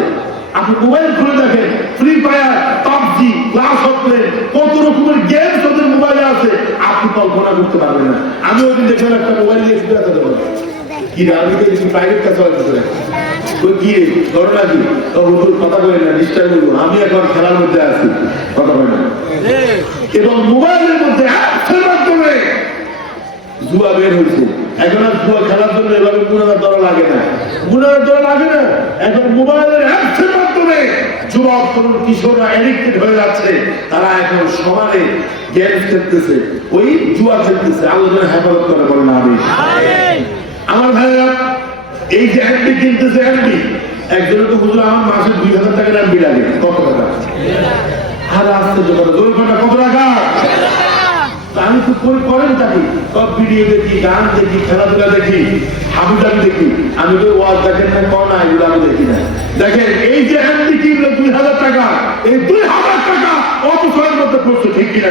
আপনি মোবাইল খুলে দেখেন, free fire, PUBG, clash of clans, কত রকমের গেমস ওদের মোবাইলে আছে, আপনি কল্পনা করতে পারবেন না। আমি ওই দিন দেখলাম একটা মোবাইল নিয়ে ফিরে আসতে পারবো কি রে, আমি কিছু প্রাইভেট কাজ চলাতে ওই কি রে করোনা কি কথা বলে না, ডিস্টার্ব করবো, আমি এখন খেলার মধ্যে আছি, কথা বলে না। এবং মোবাইলের মধ্যে অ্যাপসের মাধ্যমে জুয়া বের হয়েছে। এখন আর জুয়া খেলার জন্য এভাবে গুণাগার দরা লাগে না, গুণাগার দরা লাগে না। এখন মোবাইলের অ্যাপসের মাধ্যমে যুবক তরুণ কিশোররা এডিক্টেড হয়ে যাচ্ছে, তারা এখন সমানে গেমস খেলতেছে, ওই জুয়া খেলতেছে। আল্লাহ যেন হেফাজত করে, বলে না আমি। আমার ভাইরা, এই যে এমবি কিনতেছে, এমবি একজনের তো হুজুর আমার মাসে 2000 টাকার এমবি লাগে। কত টাকা? আর আশ্চর্য করে, জোর কটা কত টাকা? আমি খুব করে করেন থাকি, সব ভিডিও দেখি, গান দেখি, খেলাধুলা দেখি, হাবিজাবি দেখি। আমি তো ওয়াজ দেখেন না, কন না, এগুলো আমি দেখি না। দেখেন এই যে এমনি কিনলো 2000 টাকা, এই 2000 টাকা অপচয়ের মধ্যে পড়ছে। ঠিক কিনা?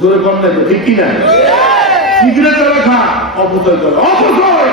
জোরে কম না, ঠিক কিনা? সিগারেট রাখা অপচয় করে, অপচয়